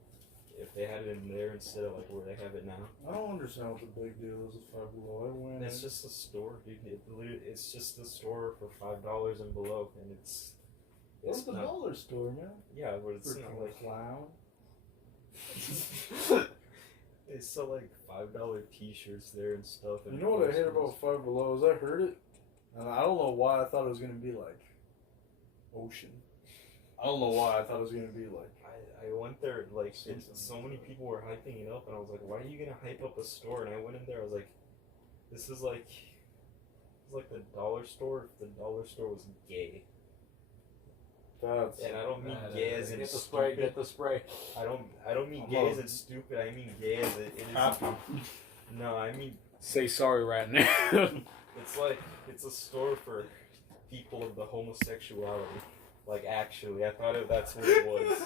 If they had it in there instead of like where they have it now. I don't understand what the big deal is with Five Below. I went. It's just a store, dude. It's just a store for $5 and below, and it's the not, dollar store, man. yeah, but it's not Freaking like clown. they sell like $5 T-shirts there and stuff. And You know what I hate about Five Below is I heard it, and I don't know why I thought it was gonna be like ocean. I don't know why I thought it was gonna be like. I went there, like, Something. so many people were hyping it up, and I was like, why are you gonna hype up a store? And I went in there, I was like, this is like, it's like the dollar store if the dollar store was gay. That's. And I don't mean gay as in Get the spray. stupid. Get the spray. I don't mean I'm gay as a- in stupid, I mean gay as in, it is. Happy. No, I mean, Say sorry right now. it's like, it's a store for people of the homosexuality. Like, actually, I thought that's what it was.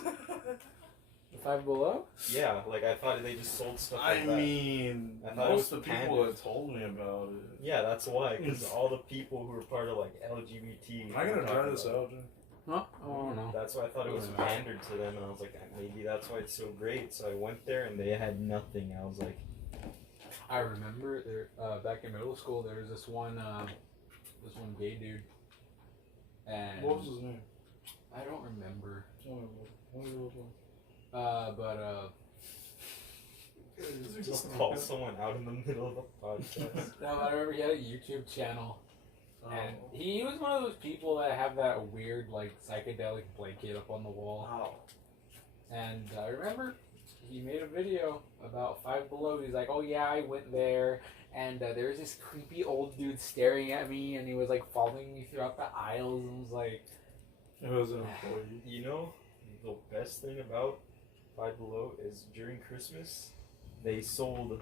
Five Below? Yeah, like, I thought they just sold stuff like I that. mean, I thought most it of was the people panders. that told me about it. Yeah, that's why, because all the people who are part of, like, LGBT... Am I gonna try this out, Jim? Huh? I don't know. That's why I thought it was pandered to them, and I was like, maybe that's why it's so great. So I went there, and they had nothing. I was like... I remember there back in middle school there was this one gay dude. And What was his name? I don't remember. Tell me what it was. Just call someone out in the middle of the podcast. No, I remember he had a YouTube channel. And he was one of those people that have that weird, like, psychedelic blanket up on the wall. Wow. And I remember he made a video about Five Below. He's like, oh yeah, I went there, and there was this creepy old dude staring at me, and he was, like, following me throughout the aisles, and was like... It was an employee. You know, the best thing about Five Below is during Christmas, they sold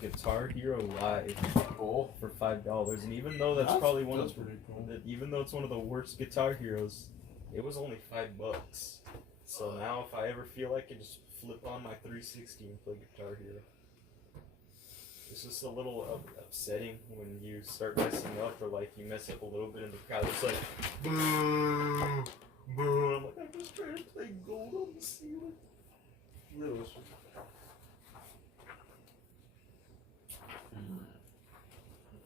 Guitar Hero Live for $5. And even though that's probably one that's of pretty cool. even though it's one of the worst Guitar Heroes, it was only $5. So now if I ever feel like it, just flip on my 360 and play Guitar Hero. It's just a little upsetting when you start messing up, or like you mess up a little bit in the crowd. It's like, boo, boo. I'm like, I'm just trying to play gold on the ceiling. Realistic.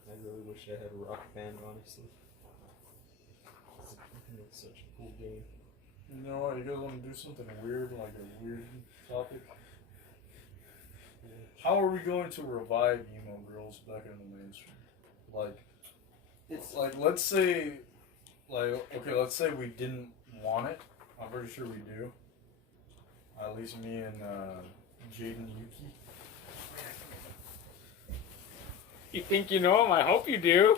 I really wish I had Rock Band, honestly. It's such a cool game. You know what? You guys want to do something weird, like a weird topic? How are we going to revive emo girls back in the mainstream? Like, it's like, let's say we didn't want it. I'm pretty sure we do. At least me and Jaden Yuki. You think you know him? I hope you do.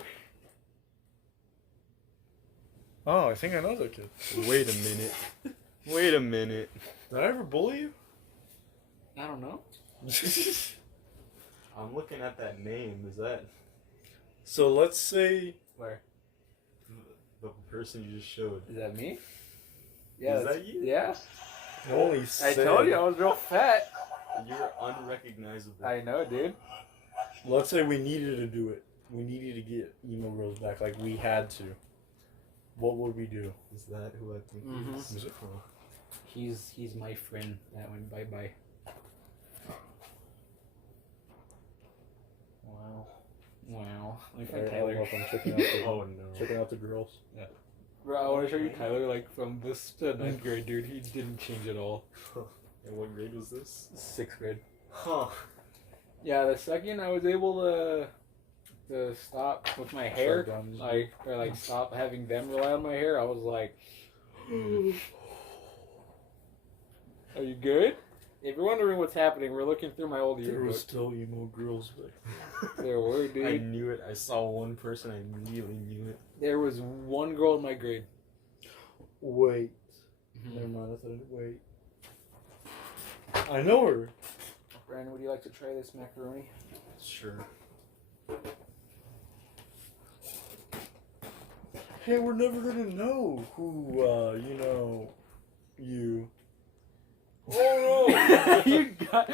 Oh, I think I know that kid. Wait a minute. Wait a minute. Did I ever bully you? I don't know. I'm looking at that name. Is that So let's say Where? the person you just showed? Is that me? Is that's- that you? Yeah. only I told you I was real fat. You're unrecognizable. I know, dude. Let's say we needed to do it. We needed to get emo girls back, like we had to. What would we do? Is that who I think Mhm. it is? Is it? Huh. He's my friend that went bye-bye. Wow. Wow. My friend Alright, Tyler. I'm checking out the, Oh no. checking out the girls. Bro, I want to show you Tyler, like, from this to 9th grade, dude. He didn't change at all. And what grade was this? 6th grade. Huh. Yeah, the second I was able to stop with my hair, Shut down. like stop having them rely on my hair, I was like, are you good? If you're wondering what's happening, we're looking through my old There was yearbook. still emo girls back. There were, I dude. knew it. I saw one person. I immediately knew it. There was one girl in my grade. Wait. Mhm. Never mind. I thought. Wait. I know her. Brandon, would you like to try this macaroni? Sure. Hey, we're never gonna know who, you. Oh no! You got.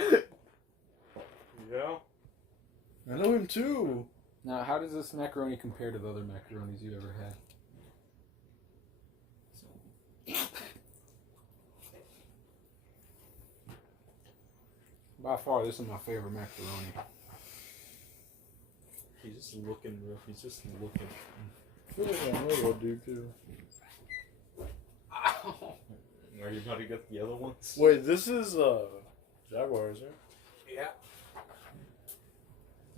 Yeah. I know him too. Now, how does this macaroni compare to the other macaronis you've ever had? By far, this is my favorite macaroni. He's just looking rough. He's just looking. I feel like I know that dude too. Ow. Are you about to get the other ones? Wait, this is Jaguars, right? Yeah.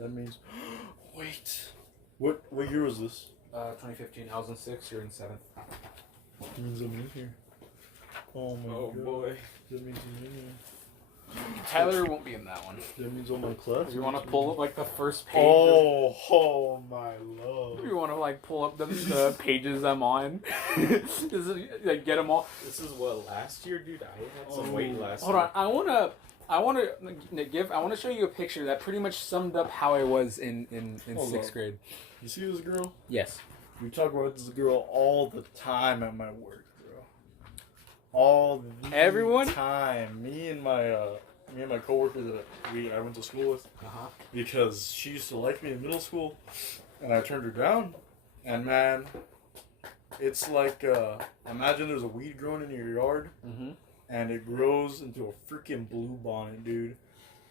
That means. Wait. What year was this? 2015. I was in 6th, you're in 7th. That means I'm in here. Oh my god. Boy. That means I'm in here. Tyler won't be in that one. That means all my class. If you want to pull up like the first page. Oh my love. If you want to like pull up the pages I'm on, like get them all. This is what, last year, dude? I had some weight last Hold year. on, I want to show you a picture that pretty much summed up how I was in Hold 6th on. grade. You see this girl? Yes. We talk about this girl all the time at my work, bro. All the Everyone? time. Me and my coworker that I went to school with, because she used to like me in middle school, and I turned her down. And man, it's like imagine there's a weed growing in your yard, and it grows into a freaking blue bonnet, dude.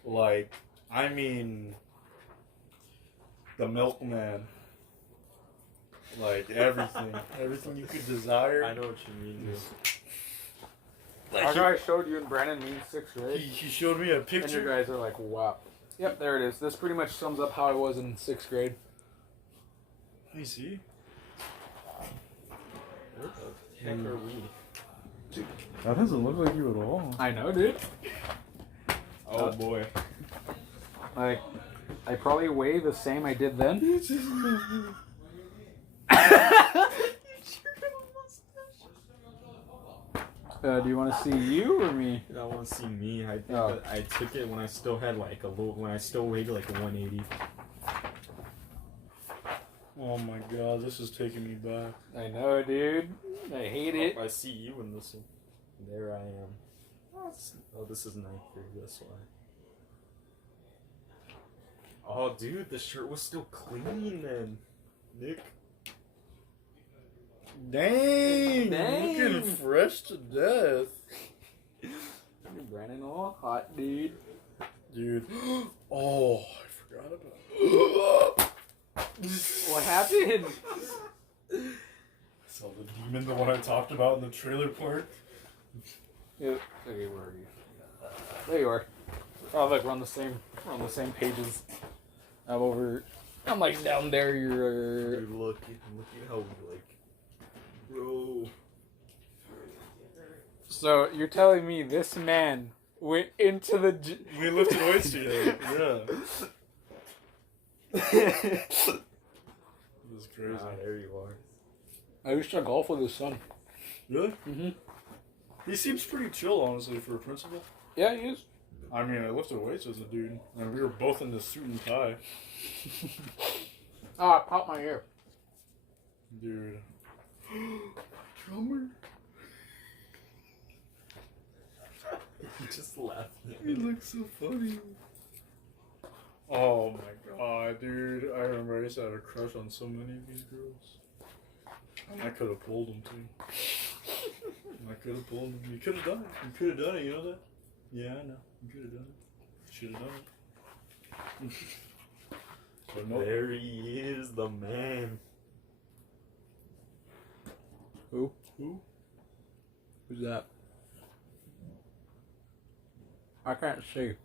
Like, I mean, the milkman. Like everything you could desire. I know what you mean, dude. Like I showed you and Brandon me in 6th grade. He showed me a And you picture. guys are like, wow. Yep, there it is. This pretty much sums up how I was in 6th grade. Let me see. What the heck are we? That doesn't look like you at all. I know, dude. Oh boy. Like, I probably weigh the same I did then. Do you want to see you or me? I want to see me. I think that I took it when I still had like when I still weighed like 180. Oh my god, this is taking me back. I know, dude. I hate it. I see you in this one. There I am. Oh, this is 9th grade. That's why. Oh, dude, the shirt was still clean then, Nick. Dang, Dang. looking fresh to death. Brandon all hot, dude. Dude. Oh, I forgot about What happened? I saw the demon, the one I talked about in the trailer park. Okay, where are you? There you are. Oh, look, we're on the same pages. I'm like down there. You're. Dude, look at how like, bro. So you're telling me this man went into the. We lifted weights together. Yeah. This is crazy. Ah, there you are. I used to golf with his son. Really? Mm-hmm. He seems pretty chill, honestly, for a principal. Yeah, he is. I mean, I lifted weights as a dude, and we were both in the suit and tie. Oh, I popped my ear. Dude. Drummer. He just laughed. He looks so funny. Oh my god, dude. I remember I used to have a crush on so many of these girls. And I could have pulled them too. I could have pulled them. You could have done it. You could have done it, you know that? Yeah, I know. You could have done it. Should have done it. But no. There he is, the man. Who? Who? Who's that? I can't see.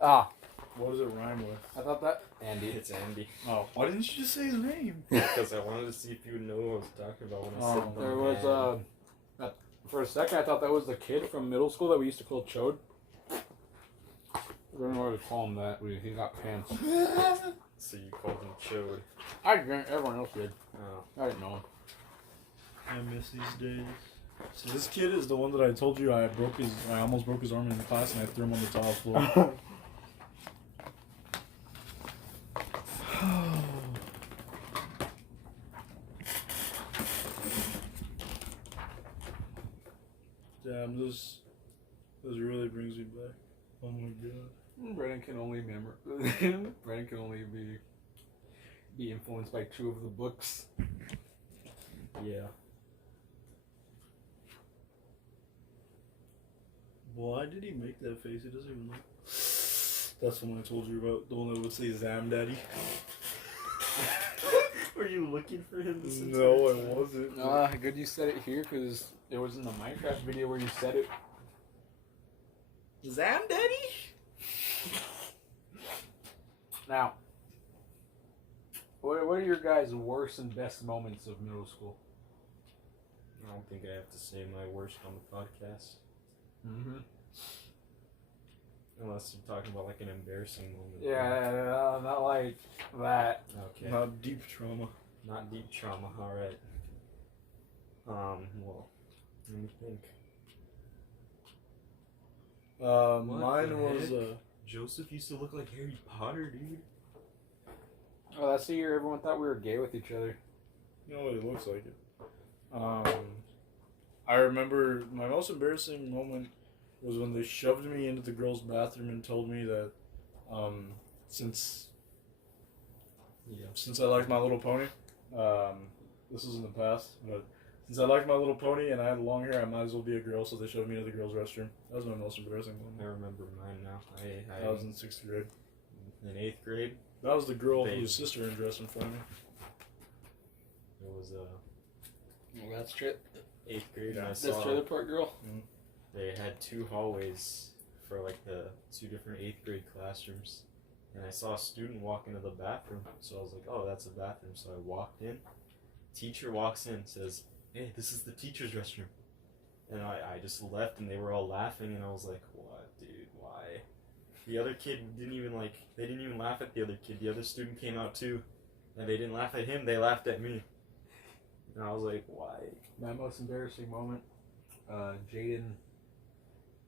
Ah, What does it rhyme with? I thought that Andy. It's Andy. Oh, why didn't you just say his name? Because I wanted to see if you would know what I was talking about when I said the There was for a second I thought that was the kid from middle school that we used to call Chode. I don't know why we call him that. He got pants. So you called him Chode. I didn't. Everyone else did. Oh. I didn't know him. I miss these days. So this kid is the one that I told you I almost broke his arm in the class and I threw him on the tile floor. Damn, this really brings me back. Oh my god. Brennan can only be influenced by 2 of the books. Yeah. Why did he make that face? He doesn't even know. That's the one I told you about. The one that would say Zam Daddy. Were you looking for him to say No, I wasn't. Good you said it here because it was in the Minecraft video where you said it. Zam Daddy? Now, what are your guys' worst and best moments of middle school? I don't think I have to say my worst on the podcast. Mm-hmm. Unless you're talking about like an embarrassing moment. Yeah, not like that. Okay. Not deep trauma. Not deep trauma, alright. Well, let me think. Mine the was heck? Joseph used to look like Harry Potter, dude. Oh, that's the year everyone thought we were gay with each other. you know what it looks like it. I remember my most embarrassing moment was when they shoved me into the girls' bathroom and told me that since I liked My Little Pony, this was in the past, but since I liked My Little Pony and I had long hair, I might as well be a girl, so they shoved me into the girls' restroom. That was my most embarrassing I moment. remember mine now. I That was in 6th grade. in 8th grade. That was the girl Babe. whose sister undressed in front of me. It was Well, that's true. 8th grade, and I That's saw trailer park girl. they had 2 hallways for like the 2 different 8th grade classrooms, and I saw a student walk into the bathroom, so I was like, oh, that's a bathroom. So I walked in. Teacher walks in, says, hey, this is the teacher's restroom. And I just left, and they were all laughing, and I was like, what, dude, why? The other kid they didn't even laugh at the other kid. The other student came out too, and they didn't laugh at him, they laughed at me. And I was like, why? My most embarrassing moment, Jaden.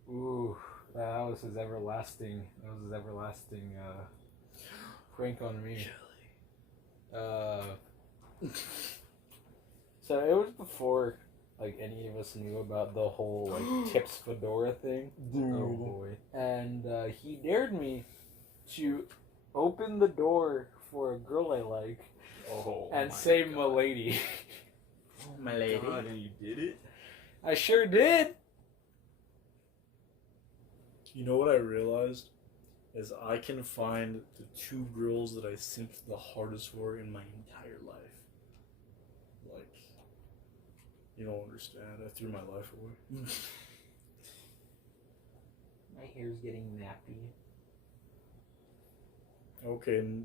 Ooh, that was his everlasting. Prank on me. So it was before like any of us knew about the whole like tips fedora thing. Oh boy. And he dared me to open the door for a girl I like Oh, and my say God. "Milady." Oh, my lady. God, and you did it? I sure did. You know what I realized? Is I can find the 2 girls that I simped the hardest for in my entire life. Like, you don't understand. I threw my life away. My hair's getting nappy. Okay.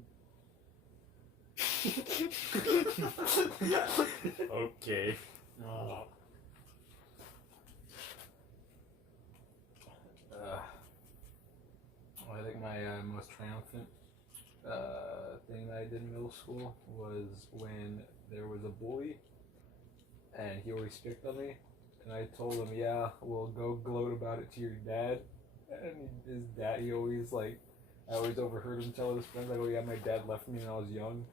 Okay. I think my most triumphant thing that I did in middle school was when there was a bully and he always picked on me. And I told him, yeah, well, go gloat about it to your dad. And his dad, I always overheard him tell his friends, like, oh yeah, my dad left me when I was young.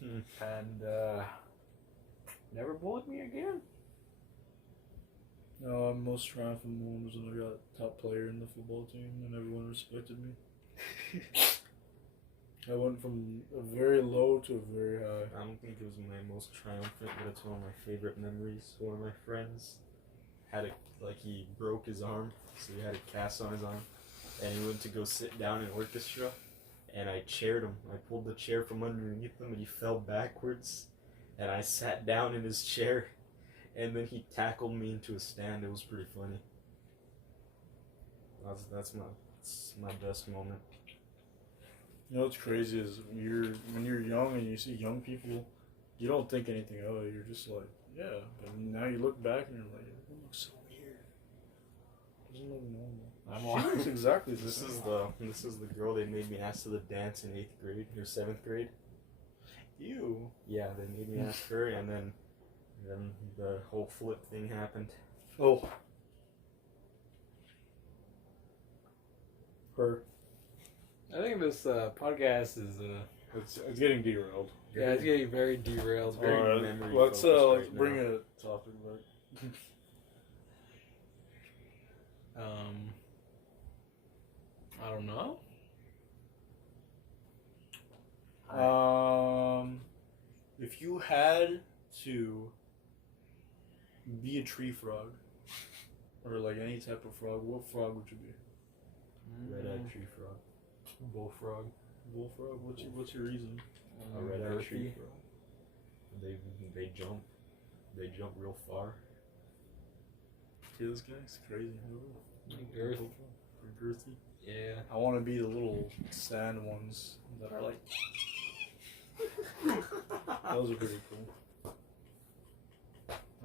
And never bullied me again. No, my most triumphant moment was when I got top player in the football team and everyone respected me. I went from a very low to a very high. I don't think it was my most triumphant, but it's one of my favorite memories. One of my friends he broke his arm, so he had a cast on his arm, and he went to go sit down in orchestra, and I chaired him. I pulled the chair from underneath him, and he fell backwards, and I sat down in his chair, and then he tackled me into a stand. It was pretty funny. That's my best moment. You know what's crazy is when you're young and you see young people, you don't think anything of it. You're just like, yeah. But now you look back and you're like, it looks so weird. It doesn't look normal. She looks exactly the This same. is the girl they made me ask to the dance in 8th grade or 7th grade. You. Yeah, they made me ask her, and then Then the whole flip thing happened. Oh. Her. I think this podcast is It's getting derailed. yeah, it's getting very derailed. very Alright, memory let's focused right bring now. a topic back. I don't know. If you had to be a tree frog, or like any type of frog, what frog would you be? Red-eyed tree frog. Bullfrog. Bullfrog. What's your reason? A red-eyed Turkey. tree frog. They jump. They jump real far. Yeah, this guy's crazy. Girth. Girthy. Yeah. I want to be the little sand ones that are like. Those are pretty cool.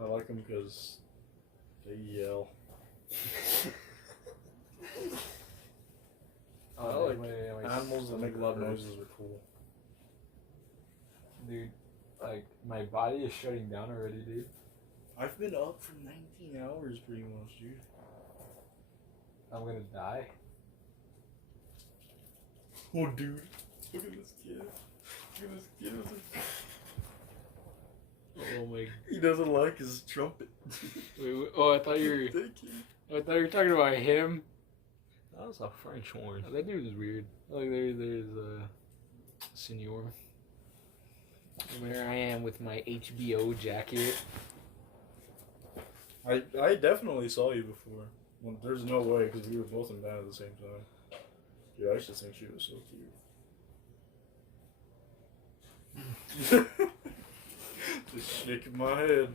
I like them because they yell. I like animals that make loud noises are cool. Dude, like, my body is shutting down already, dude. I've been up for 19 hours pretty much, dude. I'm gonna die. Oh, dude. Look at this kid. Look at this kid. Oh my. He doesn't like his trumpet. Wait, oh, I thought you were talking about him. That was a French horn. Oh, that dude is weird. Look, there's Senor. And there I am with my HBO jacket. I definitely saw you before. Well, there's no way because we were both in band at the same time. Dude, I just think she was so cute. Just shaking my head.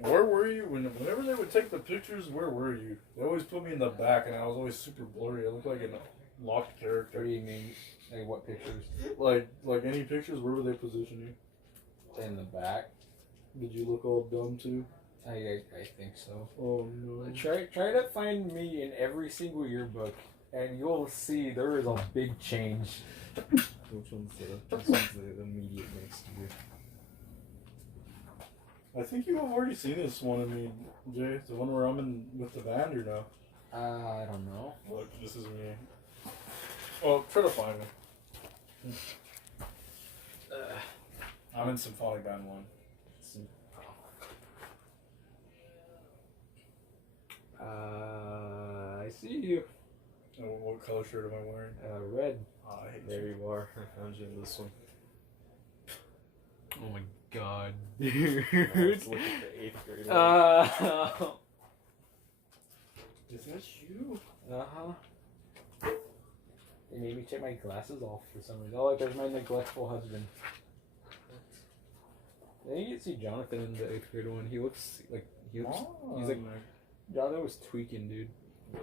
Where were you whenever they would take the pictures? Where were you? They always put me in the back, and I was always super blurry. I looked like a locked What character. do you mean? Like, what pictures? Like any pictures, where would they position you? In the back? Did you look all dumb too? I think so. Oh no. Try to find me in every single yearbook, and you'll see there is a big change. Which one's the immediate next to you? I think you have already seen this one of me, Jay. The one where I'm in with the band or no? I don't know. Look, this is me. Oh, try to find me. I'm in Symphonic Band 1. I see you. Oh, what color shirt am I wearing? Red. Oh, I hate There you are. I found you in this one. Oh my god, Now dude. let's look at the 8th grade one. Is that you? Uh-huh. It made me take my glasses off for some reason. Oh, like, there's my neglectful husband. Then you can see Jonathan in the 8th grade one. He looks like, he's like, Jonathan was tweaking, dude. I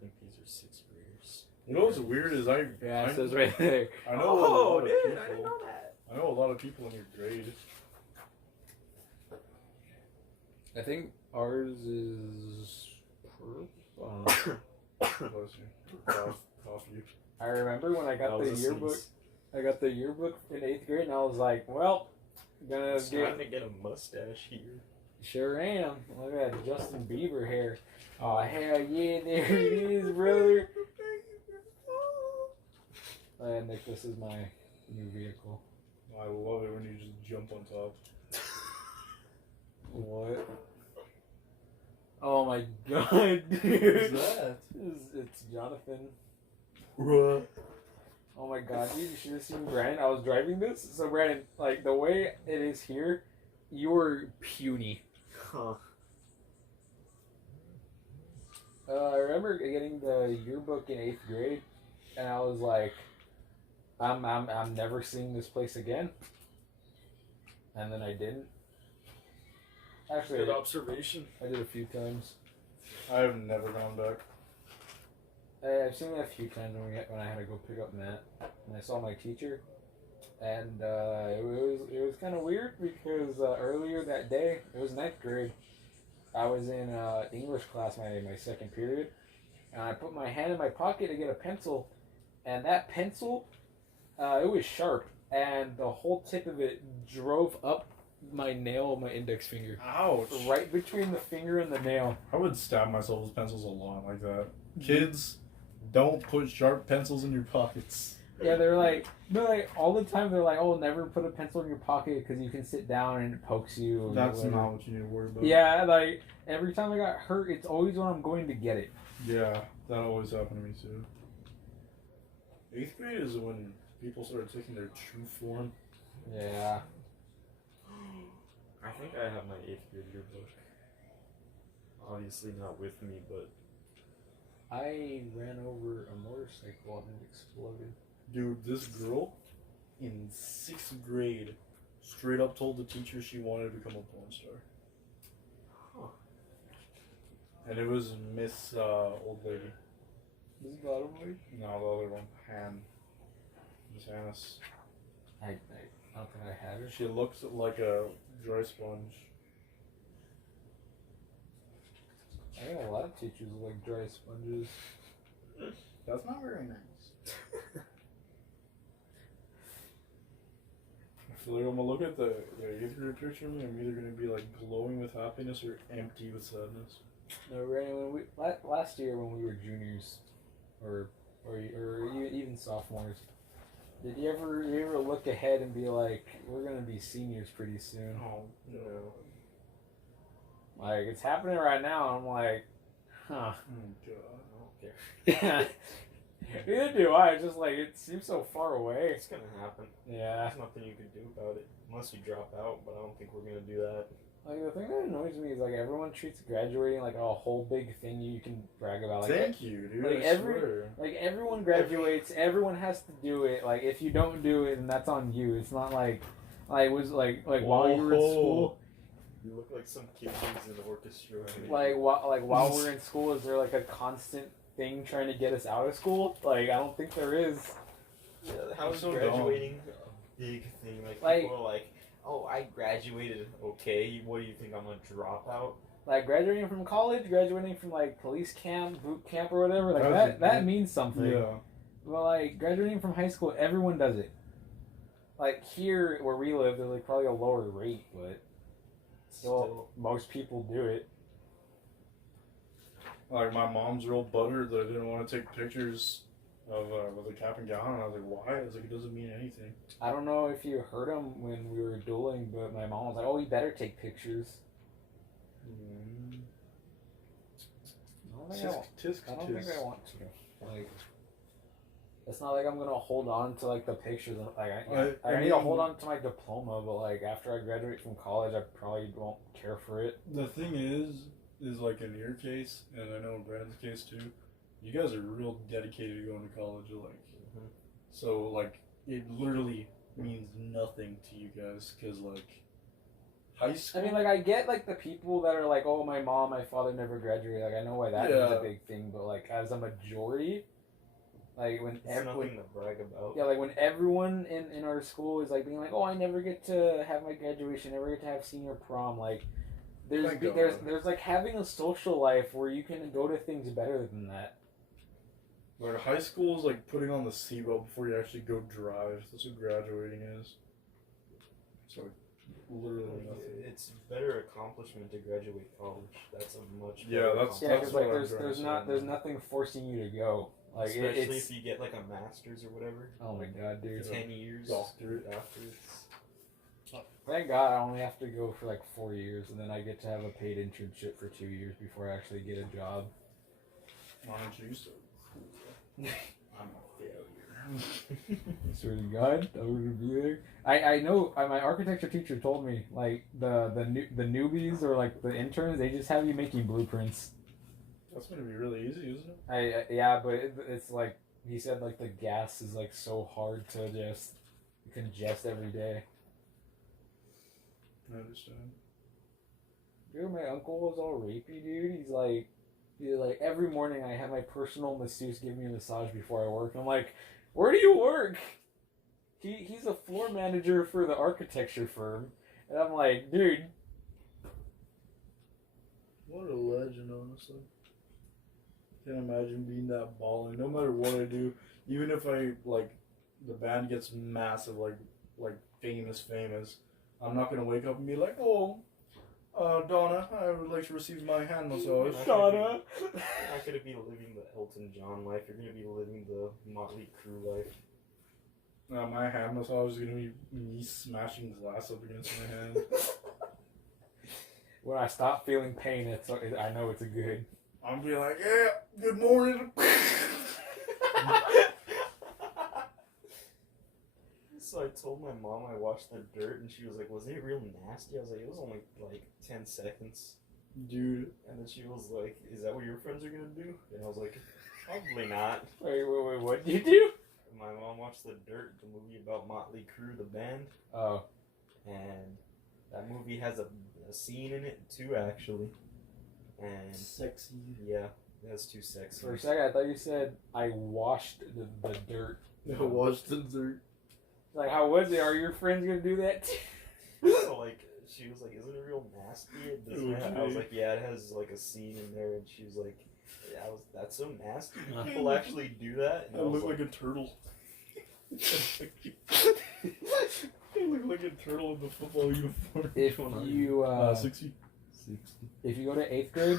think these are 6th graders. You know what's weird is Yeah, it says right there. I know a lot of dude, people. I didn't know that. I know a lot of people in your grade. I think ours is purple. Bless you. Coffee. I remember when I got That the was a yearbook. sneeze. I got the yearbook in 8th grade, and I was like, well, gonna It's get. trying to get a mustache here. Sure am. Look at that Justin Bieber hair. Oh, hell yeah, there it is, brother. And Nick, this is my new vehicle. I love it when you just jump on top. What? Oh my god, dude. Who's that? It's Jonathan. Bruh. Oh my god, dude, you should have seen Brandon. I was driving this. So, Brandon, like, the way it is here, you were puny. Huh. I remember getting the yearbook in 8th grade, and I was like, I'm never seeing this place again. And then I didn't. Actually, Good observation. I did a few times. I have never gone back. I've seen it a few times when I had to go pick up Matt, and I saw my teacher, and it was kind of weird because earlier that day, it was 9th grade, I was in English class my second period, and I put my hand in my pocket to get a pencil, and that pencil, it was sharp, and the whole tip of it drove up my nail of my index finger. Ouch. Right between the finger and the nail. I would stab myself with pencils a lot like that. Kids, don't put sharp pencils in your pockets. Yeah, they're like all the time. They're like, "Oh, never put a pencil in your pocket because you can sit down and it pokes you." Or That's whatever. not what you need to worry about. Yeah, like every time I got hurt, it's always when I'm going to get it. Yeah, that always happened to me too. 8th grade is when people started taking their true form. Yeah. I think I have my 8th grade yearbook. Obviously not with me, but I ran over a motorcycle and it exploded. Dude, this girl in 6th grade straight up told the teacher she wanted to become a porn star. Huh. And it was Miss Old Lady. This bottom way? No, the other one. Han. Miss Hannes. I don't think I have it. She looks like a dry sponge. I think a lot of teachers look like dry sponges. That's not very nice. I feel like I'm gonna look at the 8th grade picture of me. I'm either gonna be like glowing with happiness or empty with sadness. No, right, when we last year when we were juniors, or even sophomores, did you ever look ahead and be like, we're gonna be seniors pretty soon? Oh no. Like it's happening right now. I'm like, huh. Oh god. I don't care. Yeah. Neither do I. It's just like it seems so far away. It's gonna happen. Yeah. There's nothing you can do about it. Unless you drop out, but I don't think we're gonna do that. Like the thing that annoys me is like everyone treats graduating like a whole big thing you can brag about. Like, Thank you, dude. like I swear. everyone graduates, everyone has to do it. Like if you don't do it, then that's on you. It's not like it was like while you were in school. You look like some kid who's in the orchestra. While we're in school, is there like a constant thing trying to get us out of school? Like I don't think there is. Yeah, how is so graduating a big thing? Like people are like, oh, I graduated. Okay, what do you think? I'm gonna drop out? Like graduating from college, graduating from like police camp, boot camp, or whatever. Like That's that means something. Yeah. But like graduating from high school, everyone does it. Like here where we live, there's like probably a lower rate, but still most people do it. Like my mom's real buttered that I didn't want to take pictures of with a cap and gown, and I was like, why? I was like, it doesn't mean anything. I don't know if you heard him when we were dueling, but my mom was like, "Oh, you better take pictures." I don't think I want to. Like, it's not like I'm gonna hold on to like the pictures. Like, I need to hold on to my diploma, but like after I graduate from college, I probably won't care for it. The thing is like in your case, and I know in Brandon's case too, you guys are real dedicated to going to college. Like, so like it literally means nothing to you guys because like high school. I mean, like I get like the people that are like, "Oh, my mom, my father never graduated." Like I know why that is a big thing, but like as a majority, like when It's nothing to brag about. Yeah, like when everyone in our school is like being like, "Oh, I never get to have my graduation, never get to have senior prom." Like, there's like having a social life where you can go to things better than that. Like high school is like putting on the seatbelt before you actually go drive. That's what graduating is. So literally nothing. It's better accomplishment to graduate college. That's a much Because like there's nothing forcing you to go. Like especially if you get like a master's or whatever. Oh my god, dude! 10 years doctorate after. Thank God I only have to go for like 4 years, and then I get to have a paid internship for 2 years before I actually get a job. Aren't you so cool? I'm a failure. Swear to God, I wouldn't be there. I know my architecture teacher told me like the newbies or like the interns, they just have you making blueprints. That's gonna be really easy, isn't it? Yeah, but it's like he said like the gas is like so hard to just congest every day. I understand. Dude, my uncle was all rapey, dude. He's like every morning I have my personal masseuse give me a massage before I work. I'm like, where do you work? He's a floor manager for the architecture firm, and I'm like, dude. What a legend, honestly. Can't imagine being that balling. No matter what I do, even if I like the band gets massive, like like famous. I'm not gonna wake up and be like, oh, Donna, I would like to receive my hand massage. Donna. You're not gonna be living the Elton John life. You're gonna be living the Motley Crue life. My hand massage is gonna be me smashing glass up against my hand. When I stop feeling pain, I know it's a good. I'm be like, yeah, good morning. So I told my mom I watched The Dirt, and she was like, "Was it real nasty?" I was like, "It was only like 10 seconds." Dude. And then she was like, "Is that what your friends are gonna do?" And I was like, "Probably not." Wait, what did you do? My mom watched The Dirt, the movie about Motley Crue, the band. Oh. And that movie has a scene in it too, actually. And Sexy. yeah, that's too sexy. For a second, I thought you said I washed the dirt. I watched the dirt. Like, how was it? Are your friends gonna do that? So like, she was like, "Isn't it real nasty?" Okay. I was like, "Yeah, it has like a scene in there," and she was like, "Yeah, that's so nasty. People actually do that." And I was look like a turtle. I look like a turtle in the football uniform. If you 60. if you go to 8th grade,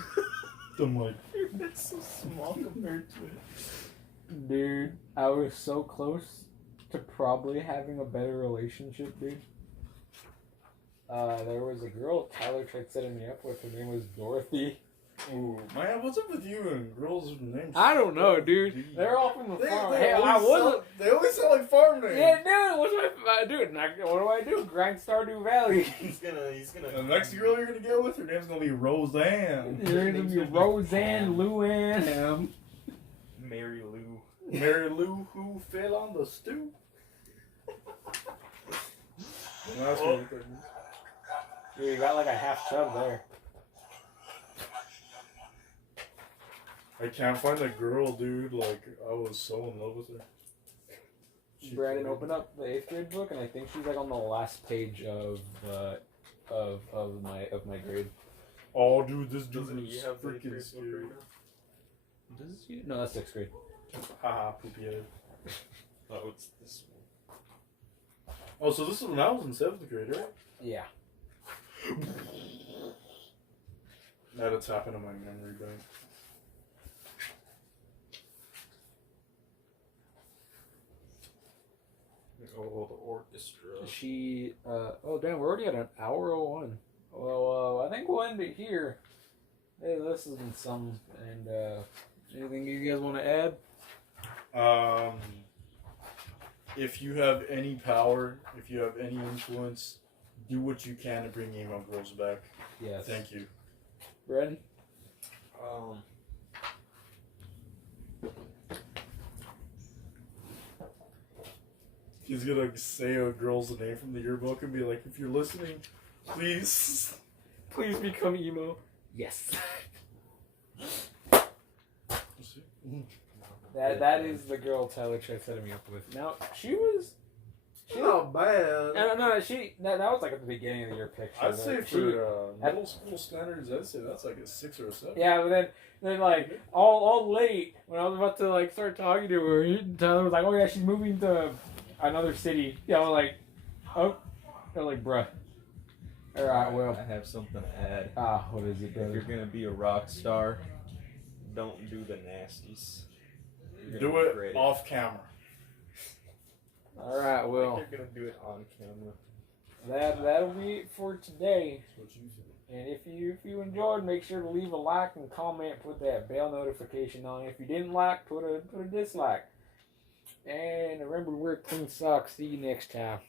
I'm like, It's so small compared to it. dude, I was so close to probably having a better relationship, dude. There was a girl Tyler tried setting me up with. Her name was Dorothy. ooh, man, what's up with you and girls with names? I don't know, dude. They're all from the farm. Hey, I always wasn't. they always sound like farm names. Yeah, dude. What's my dude? What do I do? Grind Stardew Valley. He's gonna. The next girl you're gonna get with, her name's gonna be Roseanne. You're gonna be Roseanne, Luann. Mary Lou. Mary Lou who fell on the stoop. That's what it is. Dude, you got like a half chub there. I can't find a girl, dude. Like, I was so in love with her. Brandon opened up the 8th grade book, and I think she's like on the last page of my grade. Oh, dude, this dude Doesn't is he have the freaking Facebook scary. right now? Does she? No, that's 6th grade. Haha, poopy head. Oh, it's this one. Oh, so this is when I was in 7th grade, right? Yeah. That's happened in my memory bank. Oh, the orchestra. She. Oh, damn, we're already at an hour 01. Well, I think we'll end it here. Hey, this has been some. And anything you guys want to add? If you have any power, if you have any influence, do what you can to bring emo girls back. Yes. Thank you. Brandon? He's gonna say a girl's name from the yearbook and be like, if you're listening, please. Please become emo. Yes. That is the girl Tyler tried setting me up with. Now, she was... Not bad. No, that was like at the beginning of your picture. I'd say Like, for middle school standards, I'd say that's like a 6 or a 7. yeah, but then like all late when I was about to like start talking to her, Tyler was like, "Oh yeah, she's moving to another city." Yeah, I was like, "Oh," they're like, "Bruh." All right, well, I have something to add. what is it, If you're brother? gonna be a rock star, don't do the nasties. You're Do gonna it regret off camera. All right, well, Like you're gonna do it on camera. that'll be it for today. That's what you said. And if you enjoyed, make sure to leave a like and comment. Put that bell notification on. If you didn't like, put a dislike. And remember to wear clean socks. See you next time.